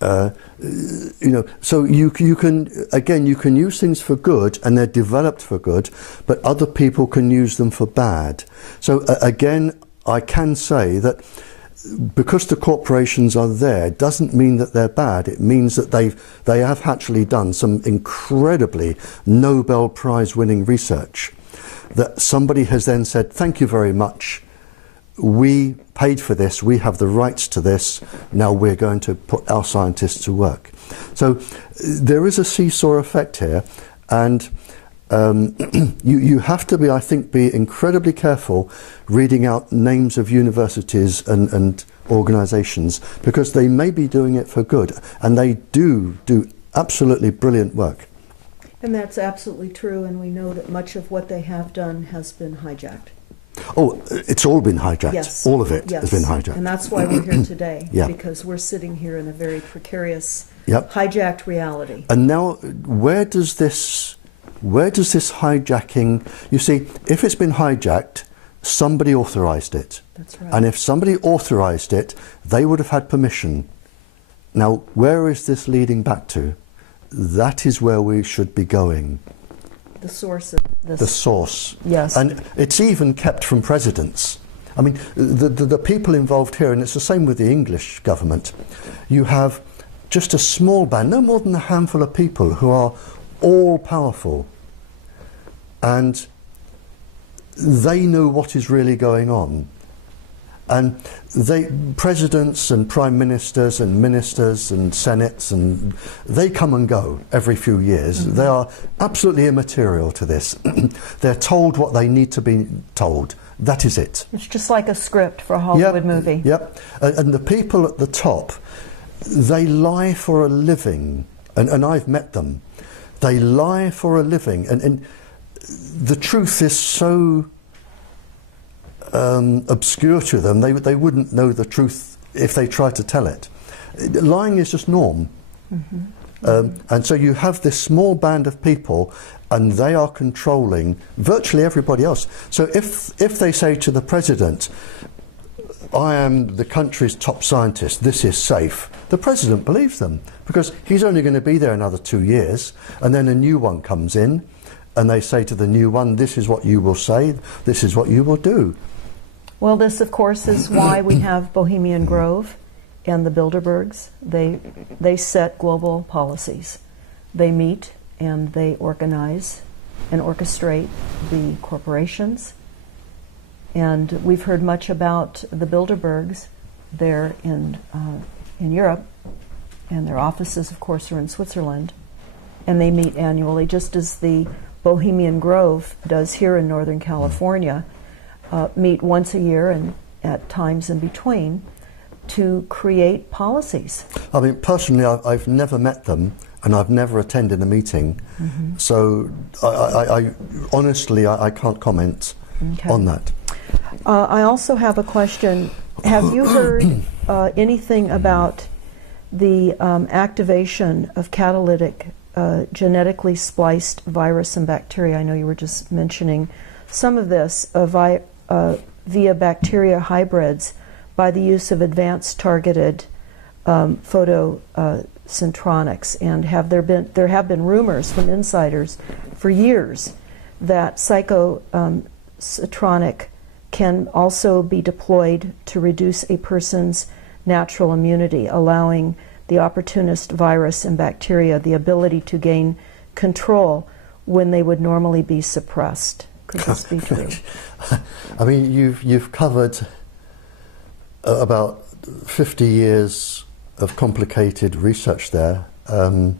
So you can use things for good, and they're developed for good, but other people can use them for bad. So again, I can say that because the corporations are there doesn't mean that they're bad. It means that they have actually done some incredibly Nobel Prize winning research that somebody has then said, thank you very much, we paid for this, we have the rights to this, now we're going to put our scientists to work. So there is a seesaw effect here, and you have to be, I think, be incredibly careful reading out names of universities and organisations, because they may be doing it for good, and they do absolutely brilliant work. And that's absolutely true, and we know that much of what they have done has been hijacked. Oh, it's all been hijacked. Yes. All of it Yes. has been hijacked. And that's why we're here today, Yeah. because we're sitting here in a very precarious, Yep. hijacked reality. And now, where does this hijacking, you see, if it's been hijacked, somebody authorised it. That's right. And if somebody authorised it, they would have had permission. Now, where is this leading back to? That is where we should be going. The source of this. The source. Yes. And it's even kept from presidents. I mean, the people involved here, and it's the same with the English government, you have just a small band, no more than a handful of people who are all powerful, and they know what is really going on. And presidents and prime ministers and ministers and senates, and they come and go every few years. Mm-hmm. They are absolutely immaterial to this. They're told what they need to be told. That is it. It's just like a script for a Hollywood movie. Yep. And the people at the top, they lie for a living. And I've met them. They lie for a living. And the truth is so obscure to them, they wouldn't know the truth if they tried to tell it. Lying is just norm. Mm-hmm. And so you have this small band of people, and they are controlling virtually everybody else. So if they say to the president, I am the country's top scientist, this is safe, the president believes them, because he's only going to be there another 2 years, and then a new one comes in, and they say to the new one, this is what you will say, this is what you will do. Well, this, of course, is why we have Bohemian Grove and the Bilderbergs. They set global policies. They meet and they organize and orchestrate the corporations. And we've heard much about the Bilderbergs there in Europe, and their offices, of course, are in Switzerland. And they meet annually, just as the Bohemian Grove does here in Northern California. Meet once a year and at times in between to create policies. I mean, personally, I've never met them, and I've never attended a meeting. Mm-hmm. So I honestly, I can't comment on that. I also have a question. Have you heard anything about the activation of catalytic genetically spliced virus and bacteria? I know you were just mentioning some of this via bacteria hybrids by the use of advanced targeted photocentronics, and there have been rumors from insiders for years that psychocentronic can also be deployed to reduce a person's natural immunity, allowing the opportunist virus and bacteria the ability to gain control when they would normally be suppressed. Could this be true? I mean, you've covered about 50 years of complicated research there. I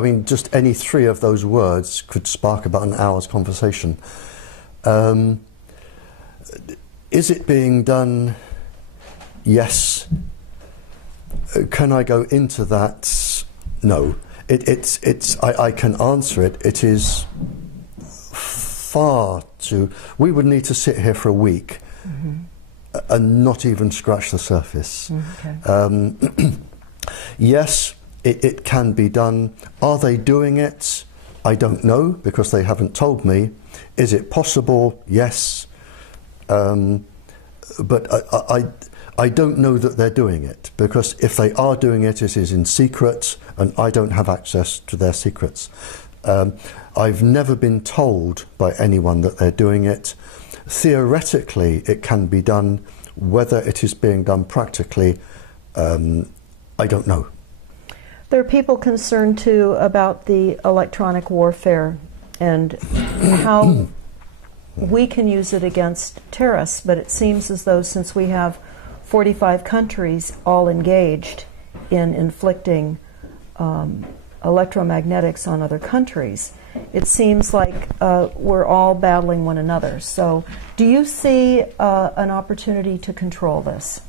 mean, just any three of those words could spark about an hour's conversation. Is it being done? Yes. Can I go into that? No. I can answer it. It is far too. We would need to sit here for a week and not even scratch the surface. Okay. Yes, it can be done. Are they doing it? I don't know, because they haven't told me. Is it possible? Yes. But I don't know that they're doing it, because if they are doing it, it is in secret, and I don't have access to their secrets. I've never been told by anyone that they're doing it. Theoretically, it can be done. Whether it is being done practically, I don't know. There are people concerned too about the electronic warfare and how we can use it against terrorists, but it seems as though since we have 45 countries all engaged in inflicting electromagnetics on other countries, it seems like we're all battling one another. So do you see an opportunity to control this?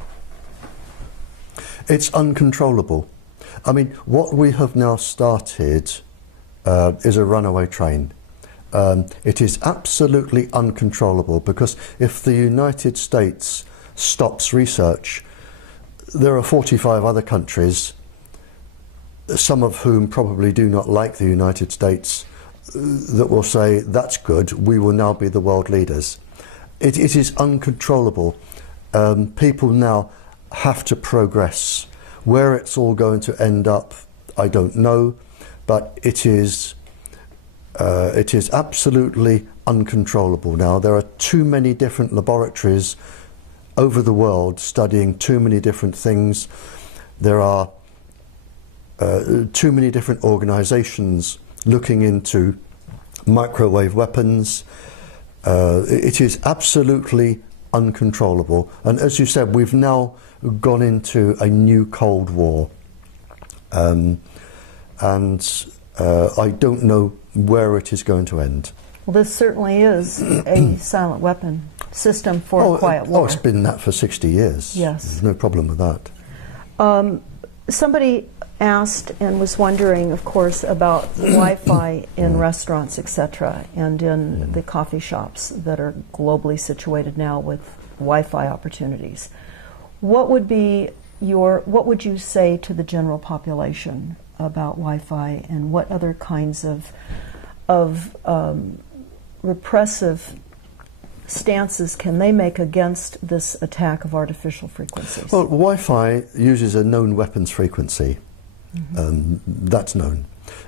It's uncontrollable. I mean, what we have now started is a runaway train. It is absolutely uncontrollable, because if the United States stops research, there are 45 other countries, some of whom probably do not like the United States, that will say, that's good, we will now be the world leaders. It is uncontrollable. People now have to progress. Where it's all going to end up, I don't know, but it is absolutely uncontrollable now. There are too many different laboratories over the world studying too many different things. There are too many different organizations looking into microwave weapons. It is absolutely uncontrollable. And as you said, we've now gone into a new Cold War. And I don't know where it is going to end. Well, this certainly is a silent weapon system for a quiet war. Oh, it's been that for 60 years. Yes. There's no problem with that. Somebody asked and was wondering, of course, about Wi-Fi in restaurants, etc., and in the coffee shops that are globally situated now with Wi-Fi opportunities. What would you say to the general population about Wi-Fi, and what other kinds of repressive stances can they make against this attack of artificial frequencies? Well, Wi-Fi uses a known weapons frequency. That's known,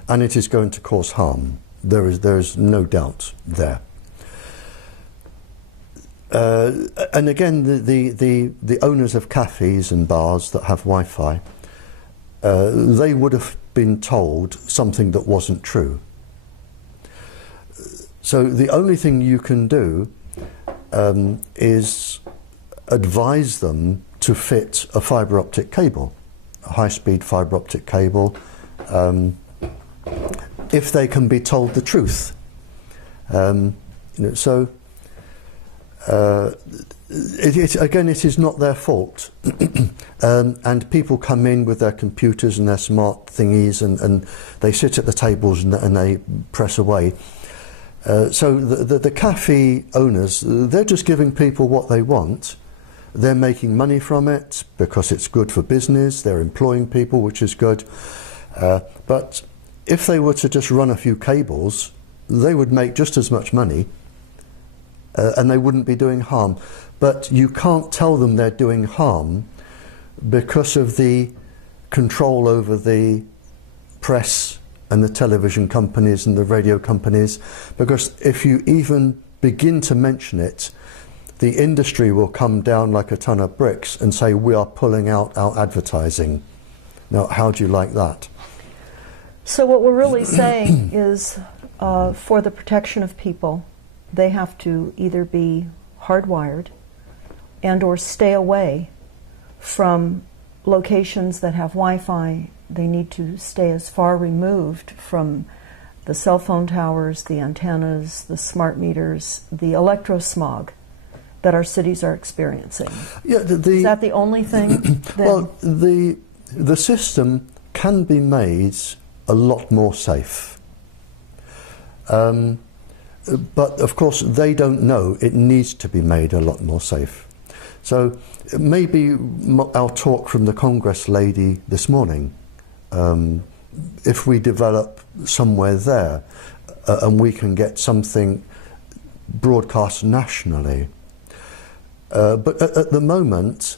and it is going to cause harm. There is no doubt there. And again, the owners of cafes and bars that have Wi-Fi, they would have been told something that wasn't true. So the only thing you can do is advise them to fit a fibre optic cable, a high-speed fibre optic cable, if they can be told the truth. Again, it is not their fault. And people come in with their computers and their smart thingies, and they sit at the tables and they press away. So the cafe owners, they're just giving people what they want. They're making money from it because it's good for business. They're employing people, which is good. But if they were to just run a few cables, they would make just as much money, and they wouldn't be doing harm. But you can't tell them they're doing harm because of the control over the press and the television companies and the radio companies, because if you even begin to mention it, the industry will come down like a ton of bricks and say, we are pulling out our advertising. Now, how do you like that? So what we're really saying is, for the protection of people, they have to either be hardwired and or stay away from locations that have Wi-Fi. They need to stay as far removed from the cell phone towers, the antennas, the smart meters, the electrosmog that our cities are experiencing. Yeah, is that the only thing? Well, the system can be made a lot more safe. But of course they don't know it needs to be made a lot more safe. So maybe our talk from the Congress lady this morning if we develop somewhere there and we can get something broadcast nationally. But at the moment,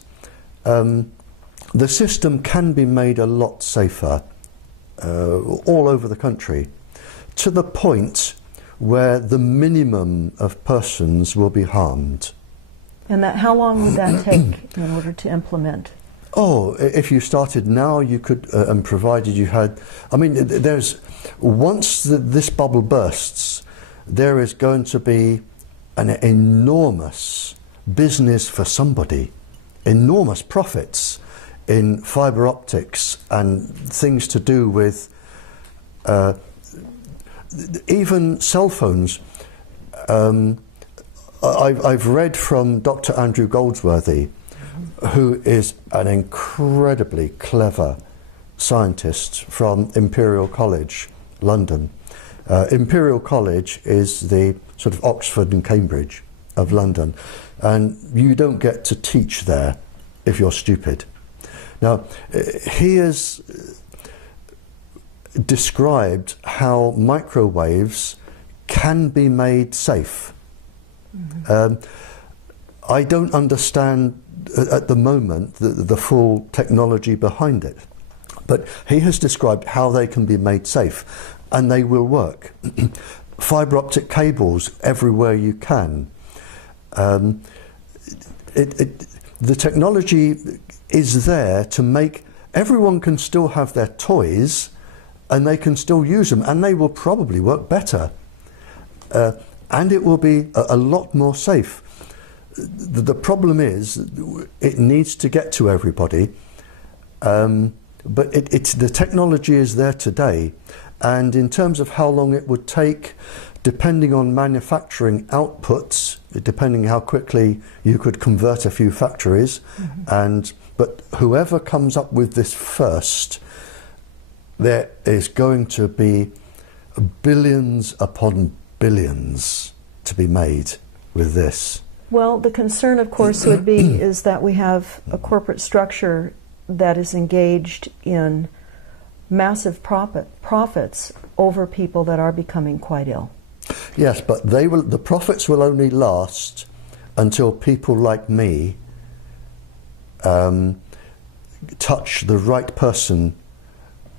the system can be made a lot safer all over the country, to the point where the minimum of persons will be harmed. And that, how long would that take in order to implement? Oh, if you started now, you could, and provided you had, I mean, once this bubble bursts, there is going to be an enormous business for somebody, enormous profits in fibre optics and things to do with even cell phones. I've read from Dr. Andrew Goldsworthy, who is an incredibly clever scientist from Imperial College, London. Imperial College is the sort of Oxford and Cambridge of London, and you don't get to teach there if you're stupid. Now, he has described how microwaves can be made safe. I don't understand at the moment the full technology behind it, but he has described how they can be made safe, and they will work. Fibre optic cables everywhere you can. The technology is there to make everyone can still have their toys, and they can still use them, and they will probably work better, and it will be a lot more safe. The problem is it needs to get to everybody, but the technology is there today, and in terms of how long it would take, depending on manufacturing outputs, depending how quickly you could convert a few factories, but whoever comes up with this first, there is going to be billions upon billions to be made with this. Well, the concern, of course, would be is that we have a corporate structure that is engaged in massive profits over people that are becoming quite ill. Yes, but the profits will only last until people like me touch the right person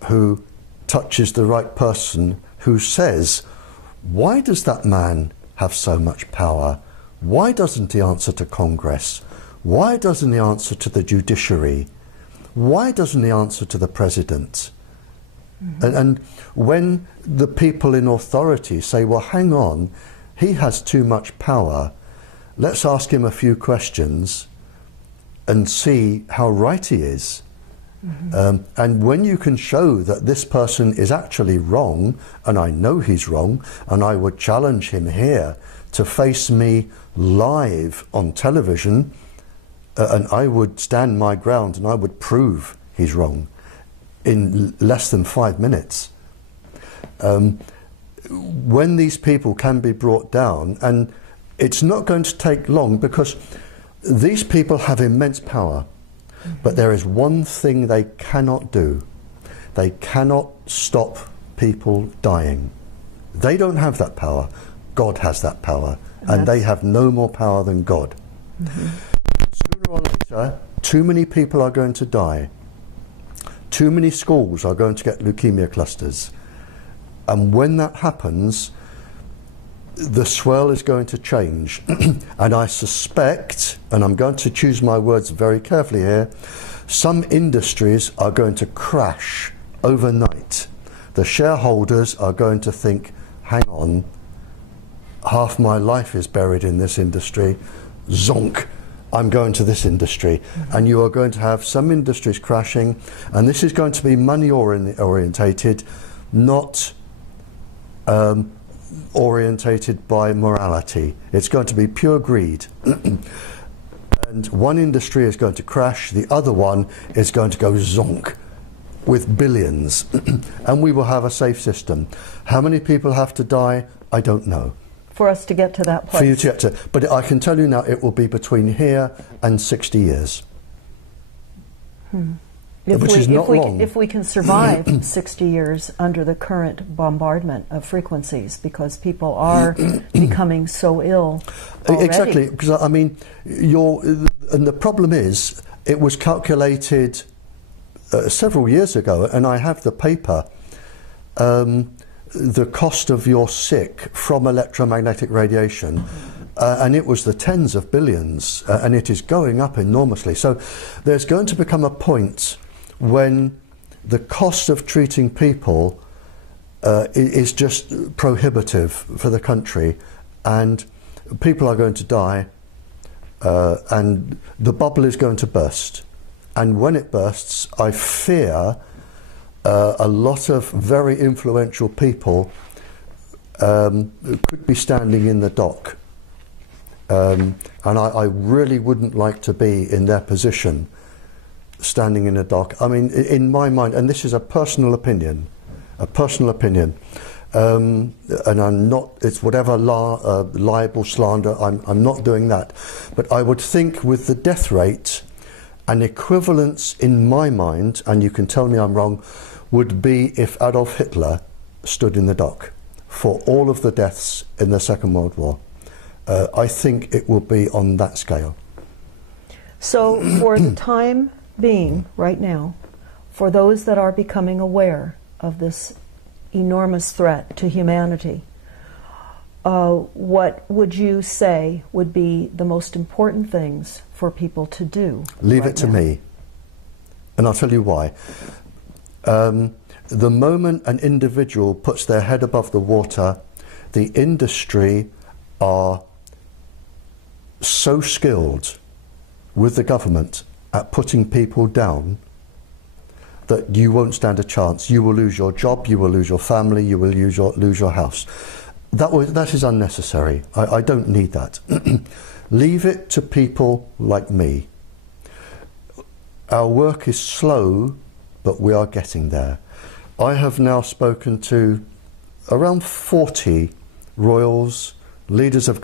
who touches the right person who says, why does that man have so much power? Why doesn't he answer to Congress? Why doesn't he answer to the judiciary? Why doesn't he answer to the president? And when the people in authority say, well, hang on, he has too much power, let's ask him a few questions and see how right he is. And when you can show that this person is actually wrong, and I know he's wrong, and I would challenge him here to face me live on television, and I would stand my ground and I would prove he's wrong in less than 5 minutes. When these people can be brought down, and it's not going to take long, because these people have immense power, but there is one thing they cannot do. They cannot stop people dying. They don't have that power. God has that power, and they have no more power than God. Sooner or later, too many people are going to die. Too many schools are going to get leukemia clusters. And when that happens, the swirl is going to change. And I suspect, and I'm going to choose my words very carefully here, some industries are going to crash overnight. The shareholders are going to think, hang on, half my life is buried in this industry, zonk, I'm going to this industry. And you are going to have some industries crashing, and this is going to be money orientated, not orientated by morality. It's going to be pure greed. And one industry is going to crash, the other one is going to go zonk with billions. And we will have a safe system. How many people have to die? I don't know. For us to get to that place. For you to get to, but I can tell you now, it will be between here and 60 years. which is not long. If we can survive 60 years under the current bombardment of frequencies, because people are becoming so ill already. Exactly, because I mean, and the problem is, it was calculated several years ago, and I have the paper. The cost of your sick from electromagnetic radiation, and it was the tens of billions, and it is going up enormously. So there's going to become a point when the cost of treating people is just prohibitive for the country, and people are going to die, and the bubble is going to burst. And when it bursts, I fear a lot of very influential people could be standing in the dock. And I really wouldn't like to be in their position, standing in a dock. I mean, in my mind, and this is a personal opinion, and I'm not, it's whatever libel, slander, I'm not doing that. But I would think with the death rate, an equivalence in my mind, and you can tell me I'm wrong, would be if Adolf Hitler stood in the dock for all of the deaths in the Second World War. I think it will be on that scale. So for the time being, right now, for those that are becoming aware of this enormous threat to humanity, what would you say would be the most important things for people to do? Leave it to me. And I'll tell you why. The moment an individual puts their head above the water, the industry are so skilled with the government at putting people down that you won't stand a chance. You will lose your job, you will lose your family, you will lose your house. That is unnecessary. I don't need that. Leave it to people like me. Our work is slow, but we are getting there. I have now spoken to around 40 royals, leaders of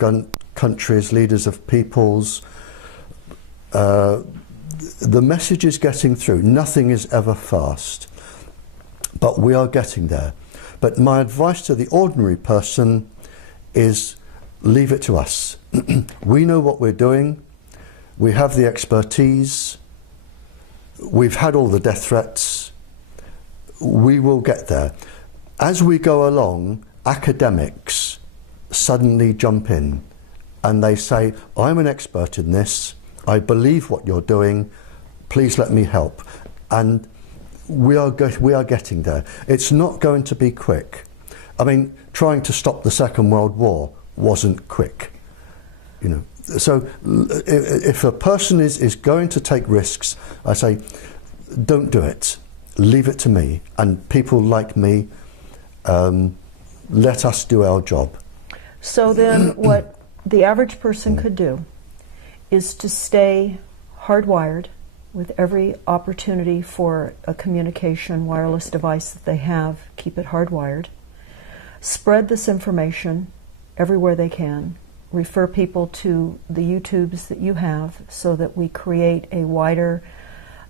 countries, leaders of peoples. The message is getting through. Nothing is ever fast, but we are getting there. But my advice to the ordinary person is leave it to us. We know what we're doing. We have the expertise. We've had all the death threats. We will get there. As we go along, academics suddenly jump in and they say, I'm an expert in this. I believe what you're doing. Please let me help. And we are getting there. It's not going to be quick. I mean, trying to stop the Second World War wasn't quick. You know, so if a person is going to take risks, I say, don't do it. Leave it to me. And people like me, let us do our job. So then what the average person could do is to stay hardwired with every opportunity for a communication wireless device that they have, keep it hardwired. Spread this information everywhere they can. Refer people to the YouTubes that you have so that we create a wider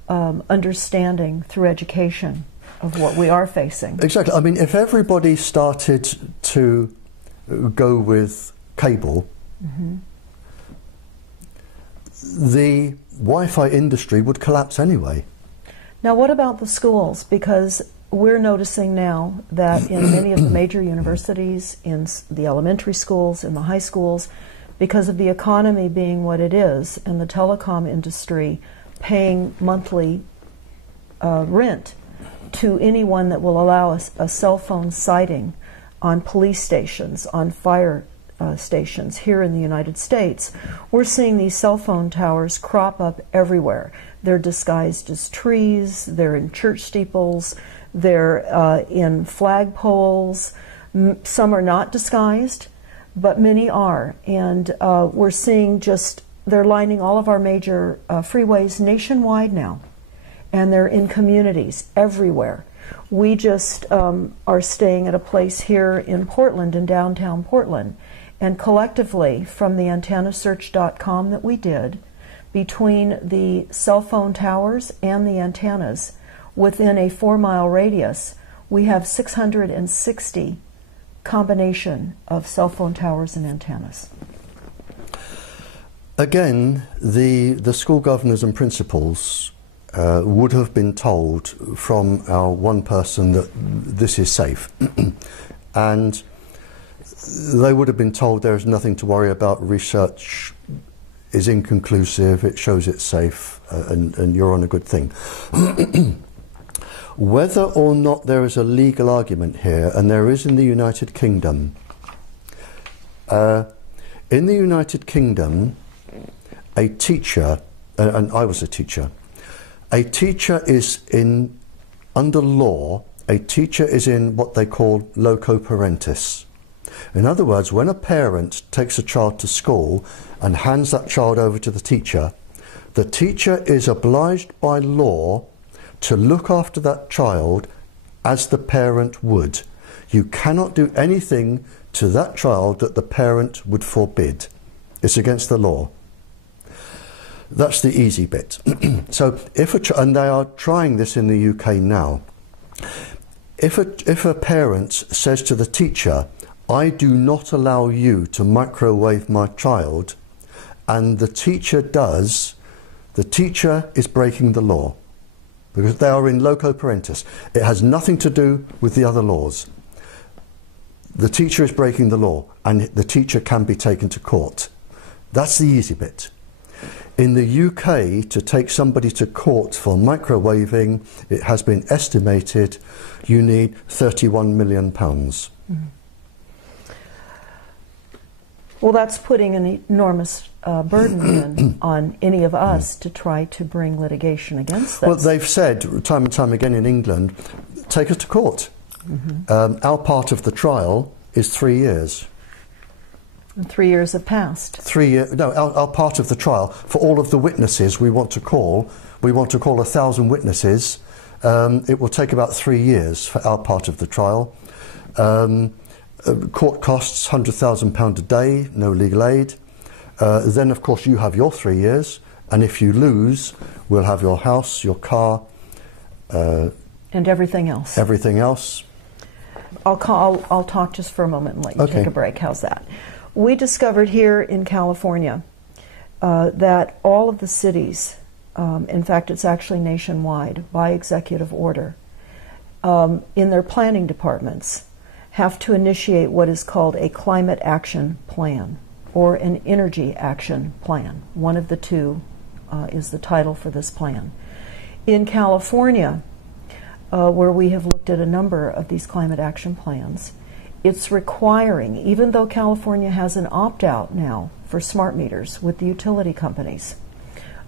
understanding through education of what we are facing. Exactly. I mean, if everybody started to go with cable, the Wi-Fi industry would collapse anyway. Now, what about the schools? Because we're noticing now that in many of the major universities, in the elementary schools, in the high schools, because of the economy being what it is and the telecom industry paying monthly rent to anyone that will allow us a cell phone sighting on police stations, on fire stations here in the United States, we're seeing these cell phone towers crop up everywhere. They're disguised as trees, they're in church steeples, they're in flagpoles. Some are not disguised, but many are. And we're seeing they're lining all of our major freeways nationwide now. And they're in communities everywhere. We just are staying at a place here in Portland, in downtown Portland. And collectively, from the antennasearch.com that we did, between the cell phone towers and the antennas, within a 4-mile radius, we have 660 combination of cell phone towers and antennas. Again, the school governors and principals would have been told from our one person that this is safe. And they would have been told there is nothing to worry about, research is inconclusive, it shows it's safe, and you're on a good thing. Whether or not there is a legal argument here, and there is in the United Kingdom. In the United Kingdom, a teacher, and I was a teacher is in, under law, a teacher is in what they call loco parentis. In other words, when a parent takes a child to school and hands that child over to the teacher is obliged by law to look after that child as the parent would. You cannot do anything to that child that the parent would forbid. It's against the law. That's the easy bit. So and they are trying this in the UK now. If a parent says to the teacher, I do not allow you to microwave my child, and the teacher does, the teacher is breaking the law, because they are in loco parentis. It has nothing to do with the other laws. The teacher is breaking the law, and the teacher can be taken to court. That's the easy bit. In the UK, to take somebody to court for microwaving, it has been estimated you need £31 million. Mm-hmm. Well, that's putting an enormous burden on any of us to try to bring litigation against this. Well, they've said time and time again in England, take us to court. Mm-hmm. Our part of the trial is 3 years. And 3 years have passed. 3 years. No, our part of the trial, for all of the witnesses we want to call 1,000 witnesses. It will take about 3 years for our part of the trial. Court costs £100,000 a day, no legal aid. Then, of course, you have your 3 years, and if you lose, we'll have your house, your car, and everything else. Everything else. I'll talk just for a moment and let you take a break. How's that? We discovered here in California that all of the cities, in fact, it's actually nationwide by executive order, in their planning departments, have to initiate what is called a climate action plan or an energy action plan. One of the two is the title for this plan. In California, where we have looked at a number of these climate action plans, it's requiring, even though California has an opt-out now for smart meters with the utility companies,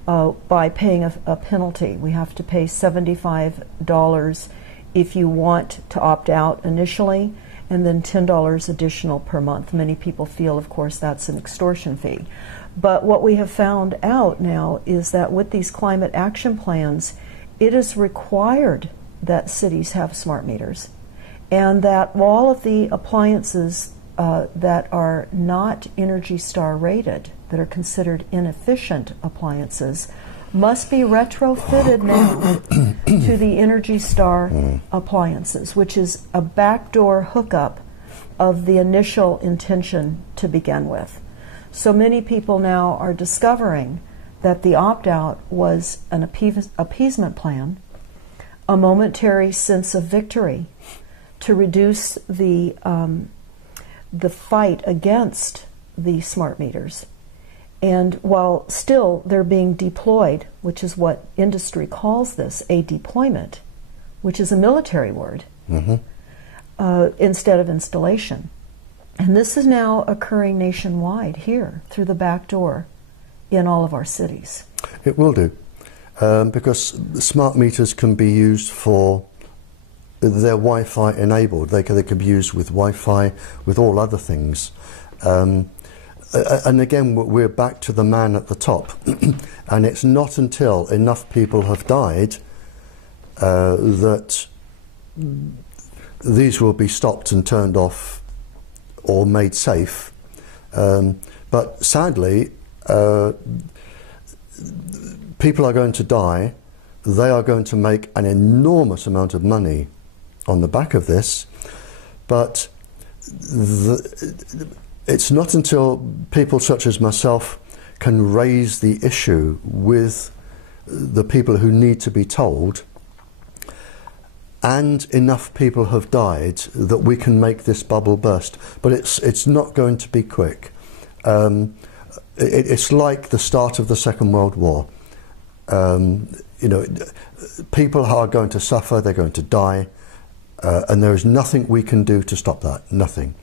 by paying a penalty. We have to pay $75 if you want to opt out initially, and then $10 additional per month. Many people feel, of course, that's an extortion fee. But what we have found out now is that with these climate action plans, it is required that cities have smart meters, and that all of the appliances that are not Energy Star rated, that are considered inefficient appliances, must be retrofitted now to the Energy Star appliances, which is a backdoor hookup of the initial intention to begin with. So many people now are discovering that the opt-out was an appeasement plan, a momentary sense of victory to reduce the fight against the smart meters. And while still they're being deployed, which is what industry calls this, a deployment, which is a military word, instead of installation. And this is now occurring nationwide here through the back door in all of our cities. It will do, because smart meters can be used for, they're Wi-Fi enabled. They can be used with Wi-Fi, with all other things. And again, we're back to the man at the top. And it's not until enough people have died that these will be stopped and turned off or made safe. But sadly, people are going to die they are going to make an enormous amount of money on the back of this, but it's not until people such as myself can raise the issue with the people who need to be told, and enough people have died, that we can make this bubble burst. But it's not going to be quick. It's like the start of the Second World War. You know, people are going to suffer, they're going to die, and there is nothing we can do to stop that, nothing.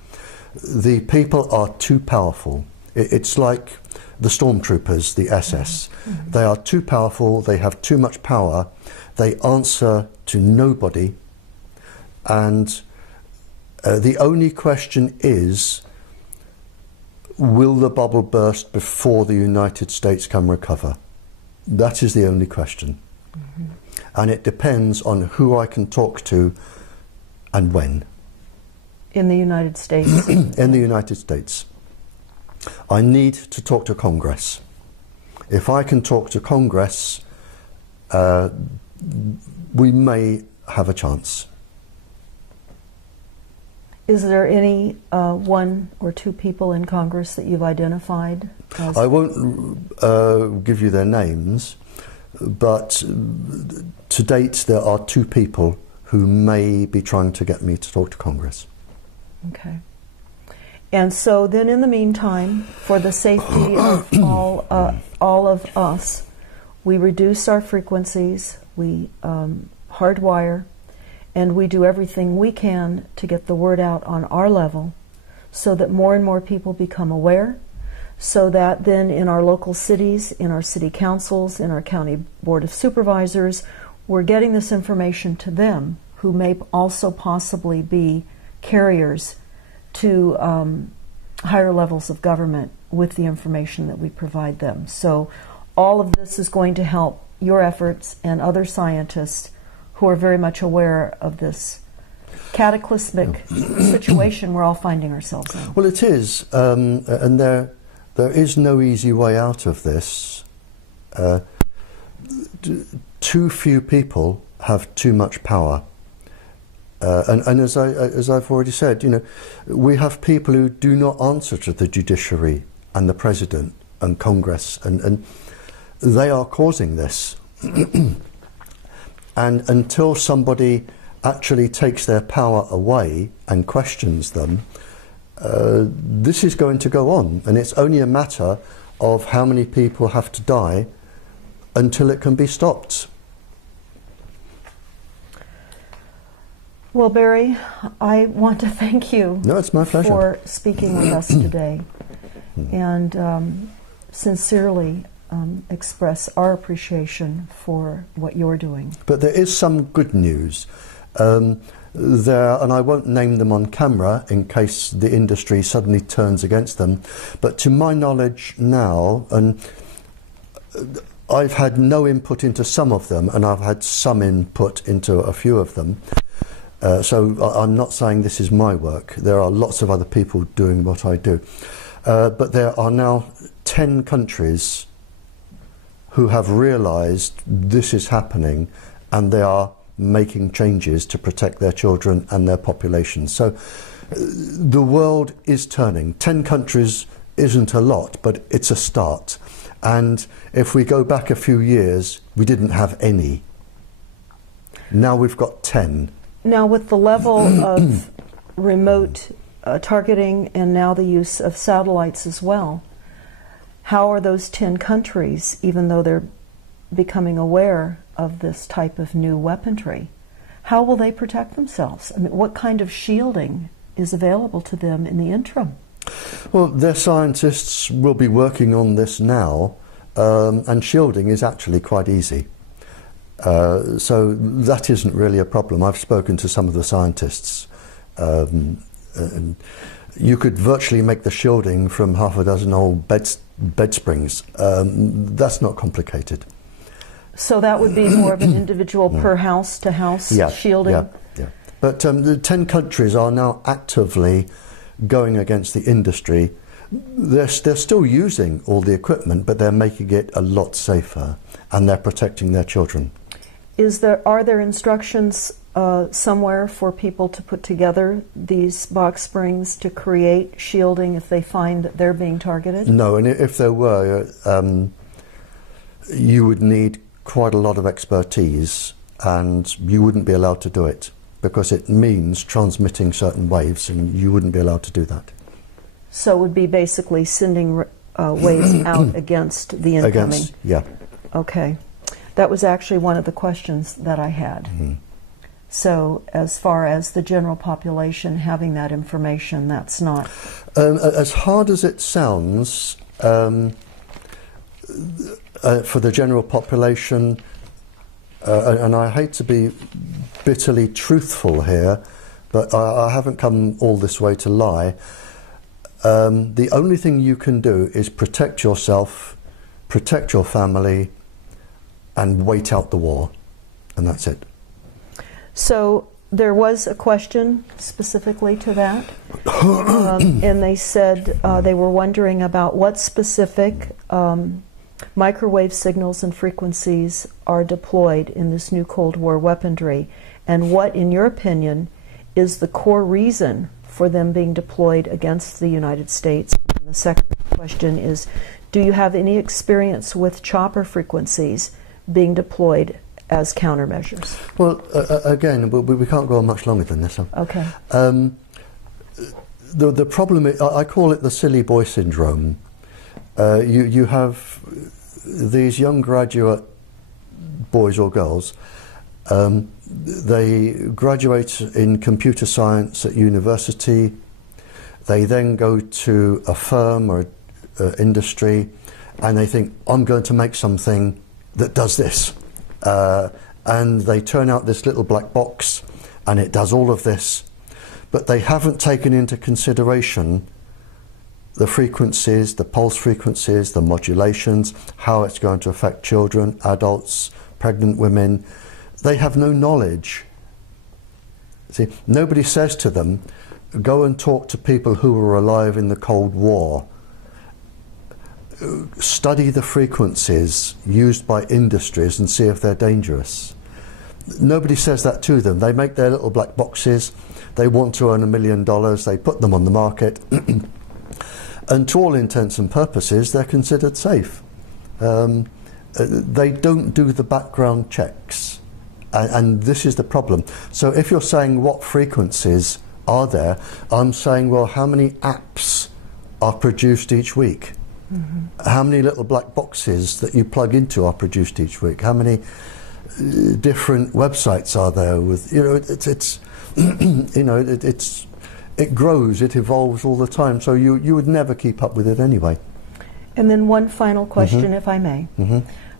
The people are too powerful. It's like the stormtroopers, the SS. Mm-hmm. They are too powerful, they have too much power, they answer to nobody, and the only question is, will the bubble burst before the United States can recover? That is the only question. Mm-hmm. And it depends on who I can talk to and when. In the United States? In the United States. I need to talk to Congress. If I can talk to Congress, we may have a chance. Is there any one or two people in Congress that you've identified? I won't give you their names, but to date there are two people who may be trying to get me to talk to Congress. Okay. And so then in the meantime, for the safety of all of us, we reduce our frequencies, we hardwire, and we do everything we can to get the word out on our level so that more and more people become aware, so that then in our local cities, in our city councils, in our county board of supervisors, we're getting this information to them who may also possibly be carriers to higher levels of government with the information that we provide them. So all of this is going to help your efforts and other scientists who are very much aware of this cataclysmic situation we're all finding ourselves in. Well, it is, and there is no easy way out of this. Too few people have too much power. And as I've already said, you know, we have people who do not answer to the judiciary and the president and Congress, and they are causing this. And until somebody actually takes their power away and questions them, this is going to go on, and it's only a matter of how many people have to die until it can be stopped. Well, Barry, I want to thank you it's my pleasure. For speaking with us today, and sincerely express our appreciation for what you're doing. But there is some good news. There, and I won't name them on camera in case the industry suddenly turns against them, but to my knowledge now, and I've had no input into some of them, and I've had some input into a few of them, so I'm not saying this is my work. There are lots of other people doing what I do. But there are now 10 countries who have realised this is happening, and they are making changes to protect their children and their populations. So the world is turning. 10 countries isn't a lot, but it's a start. And if we go back a few years, we didn't have any. Now we've got 10. Now with the level of remote targeting and now the use of satellites as well, how are those 10 countries, even though they're becoming aware of this type of new weaponry, how will they protect themselves? I mean, what kind of shielding is available to them in the interim? Well, their scientists will be working on this now, and shielding is actually quite easy. So that isn't really a problem. I've spoken to some of the scientists. And you could virtually make the shielding from half a dozen old bed springs. That's not complicated. So that would be more of an individual per house to house shielding? Yeah. But the 10 countries are now actively going against the industry. They're still using all the equipment, but they're making it a lot safer, and they're protecting their children. Are there instructions somewhere for people to put together these box springs to create shielding if they find that they're being targeted? No, and if there were, you would need quite a lot of expertise, and you wouldn't be allowed to do it because it means transmitting certain waves, and you wouldn't be allowed to do that. So it would be basically sending waves out against the incoming? Yeah. Okay. That was actually one of the questions that I had. So as far as the general population having that information, that's not... as hard as it sounds, for the general population, and I hate to be bitterly truthful here, but I haven't come all this way to lie. The only thing you can do is protect yourself, protect your family, and wait out the war, and that's it. So there was a question specifically to that, and they said they were wondering about what specific microwave signals and frequencies are deployed in this new Cold War weaponry, and what, in your opinion, is the core reason for them being deployed against the United States. And the second question is, do you have any experience with chopper frequencies being deployed as countermeasures? Well, again, we can't go on much longer than this. Okay. The problem is, I call it the silly boy syndrome. You have these young graduate boys or girls, they graduate in computer science at university, they then go to a firm or industry, and they think, I'm going to make something that does this. And they turn out this little black box, and it does all of this, but they haven't taken into consideration the frequencies, the pulse frequencies, the modulations, how it's going to affect children, adults, pregnant women. They have no knowledge. See, nobody says to them, go and talk to people who were alive in the Cold War. Study the frequencies used by industries and see if they're dangerous. Nobody says that to them. They make their little black boxes, they want to earn $1 million, they put them on the market, and to all intents and purposes they're considered safe. They don't do the background checks, and this is the problem. So if you're saying what frequencies are there, I'm saying, well, how many apps are produced each week? How many little black boxes that you plug into are produced each week? How many different websites are there with, you know, it's you know, it grows, it evolves all the time, so you would never keep up with it anyway. And then one final question, if I may.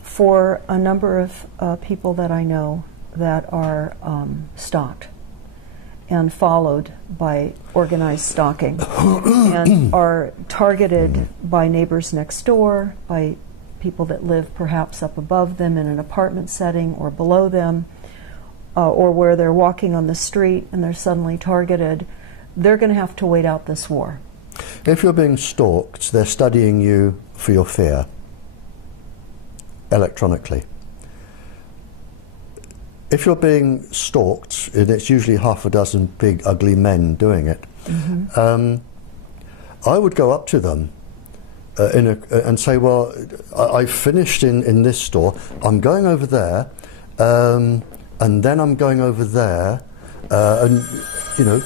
For a number of people that I know that are stalked and followed by organized stalking and are targeted by neighbors next door, by people that live perhaps up above them in an apartment setting or below them, or where they're walking on the street and they're suddenly targeted, they're going to have to wait out this war. If you're being stalked, they're studying you for your fear, electronically. If you're being stalked, and it's usually half a dozen big ugly men doing it, I would go up to them and say, well, I've finished in this store, I'm going over there, and then I'm going over there, and you know,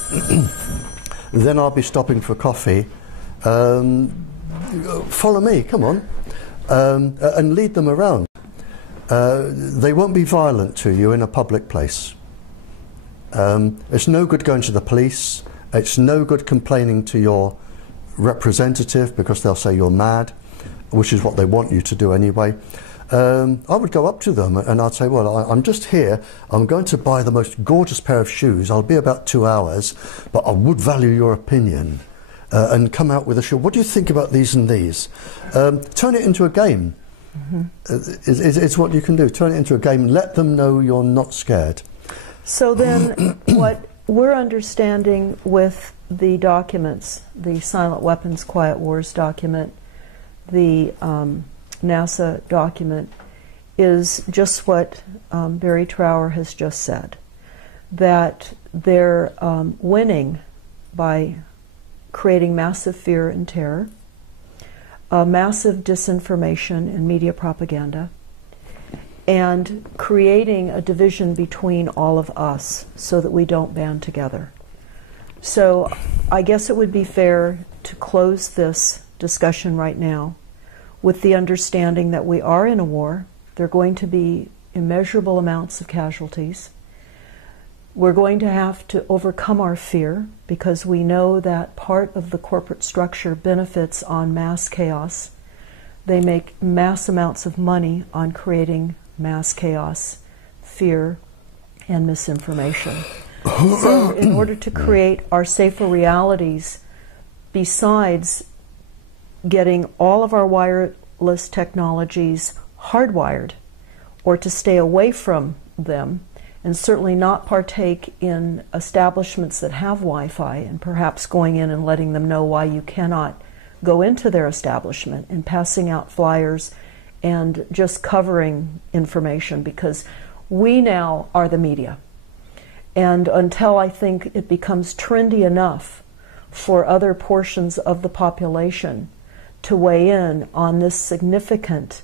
then I'll be stopping for coffee. Follow me, come on, and lead them around. They won't be violent to you in a public place. It's no good going to the police. It's no good complaining to your representative because they'll say you're mad, which is what they want you to do anyway. I would go up to them and I'd say, well, I'm just here. I'm going to buy the most gorgeous pair of shoes. I'll be about 2 hours, but I would value your opinion. And come out with a shoe. What do you think about these and these? Turn it into a game. It's what you can do. Turn it into a game. Let them know you're not scared. So then what we're understanding with the documents, the Silent Weapons Quiet Wars document, the NASA document, is just what Barry Trower has just said, that they're winning by creating massive fear and terror, massive disinformation and media propaganda, and creating a division between all of us so that we don't band together. So I guess it would be fair to close this discussion right now with the understanding that we are in a war. There are going to be immeasurable amounts of casualties. We're going to have to overcome our fear because we know that part of the corporate structure benefits on mass chaos. They make mass amounts of money on creating mass chaos, fear, and misinformation. So in order to create our safer realities, besides getting all of our wireless technologies hardwired, or to stay away from them, and certainly not partake in establishments that have Wi-Fi, and perhaps going in and letting them know why you cannot go into their establishment, and passing out flyers and just covering information, because we now are the media. And until I think it becomes trendy enough for other portions of the population to weigh in on this significant,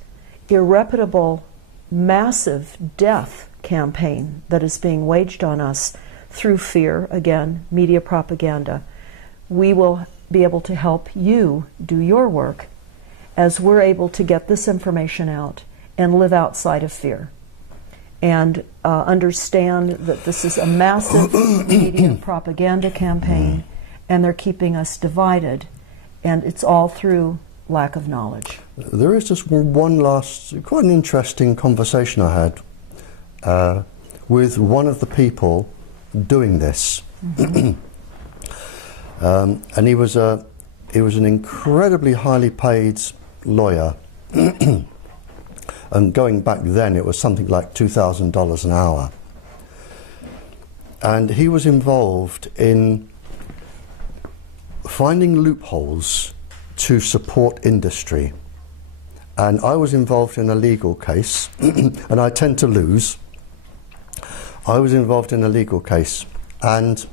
irreparable, massive death campaign that is being waged on us through fear, again, media propaganda, we will be able to help you do your work as we're able to get this information out and live outside of fear. And understand that this is a massive media propaganda campaign, and they're keeping us divided, and it's all through lack of knowledge. There is just one last, quite an interesting conversation I had with one of the people doing this. And he was an incredibly highly paid lawyer. And going back then, it was something like $2,000 an hour. And he was involved in finding loopholes to support industry. And I was involved in a legal case, and I tend to lose. I was involved in a legal case, and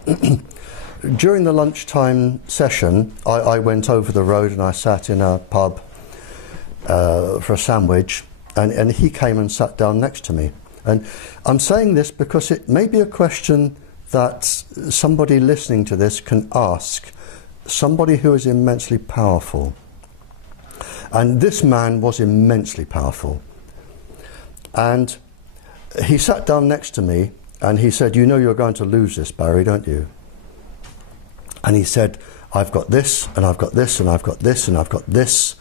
during the lunchtime session, I went over the road and I sat in a pub for a sandwich. And he came and sat down next to me. And I'm saying this because it may be a question that somebody listening to this can ask somebody who is immensely powerful. And this man was immensely powerful. And he sat down next to me and he said, "You know you're going to lose this, Barry, don't you?" And he said, "I've got this, and I've got this, and I've got this, and I've got this.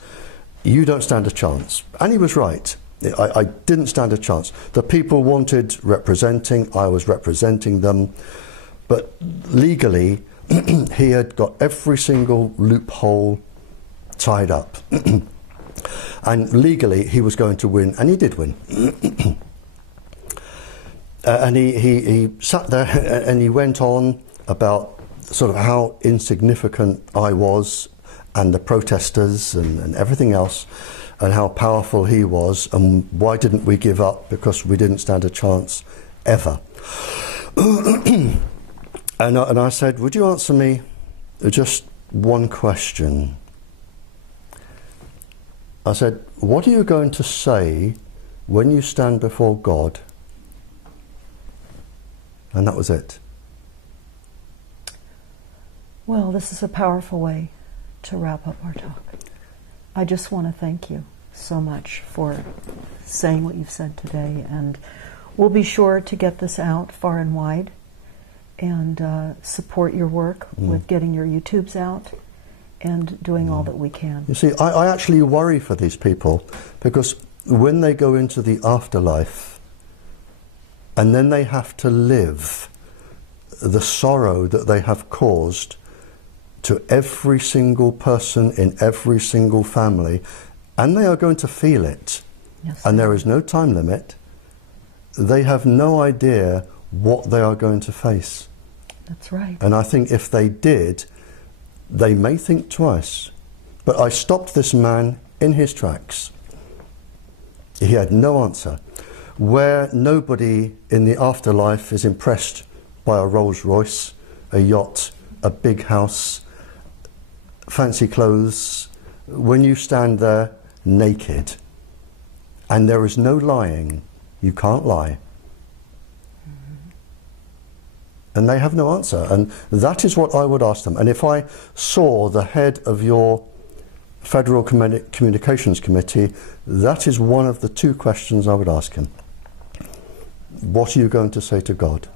You don't stand a chance." And he was right. I didn't stand a chance. The people wanted representing, I was representing them, but legally he had got every single loophole tied up. And legally he was going to win, and he did win. And he sat there and he went on about sort of how insignificant I was, and the protesters and everything else, and how powerful he was, and why didn't we give up because we didn't stand a chance ever. And I said, "Would you answer me just one question?" I said, "What are you going to say when you stand before God?" And that was it. Well, this is a powerful way to wrap up our talk. I just want to thank you so much for saying what you've said today, and we'll be sure to get this out far and wide and support your work with getting your YouTubes out and doing all that we can. You see, I actually worry for these people, because when they go into the afterlife and then they have to live the sorrow that they have caused to every single person in every single family, and they are going to feel it, yes, and there is no time limit, they have no idea what they are going to face. That's right. And I think if they did, they may think twice. But I stopped this man in his tracks. He had no answer. Where nobody in the afterlife is impressed by a Rolls Royce, a yacht, a big house, fancy clothes, when you stand there naked and there is no lying, you can't lie. And they have no answer. And that is what I would ask them. And if I saw the head of your Federal Communications Committee, that is one of the two questions I would ask him. What are you going to say to God?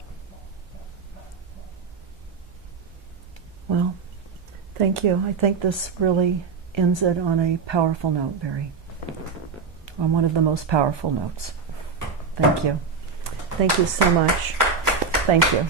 Well, thank you. I think this really ends it on a powerful note, Barry. On one of the most powerful notes. Thank you. Thank you so much. Thank you.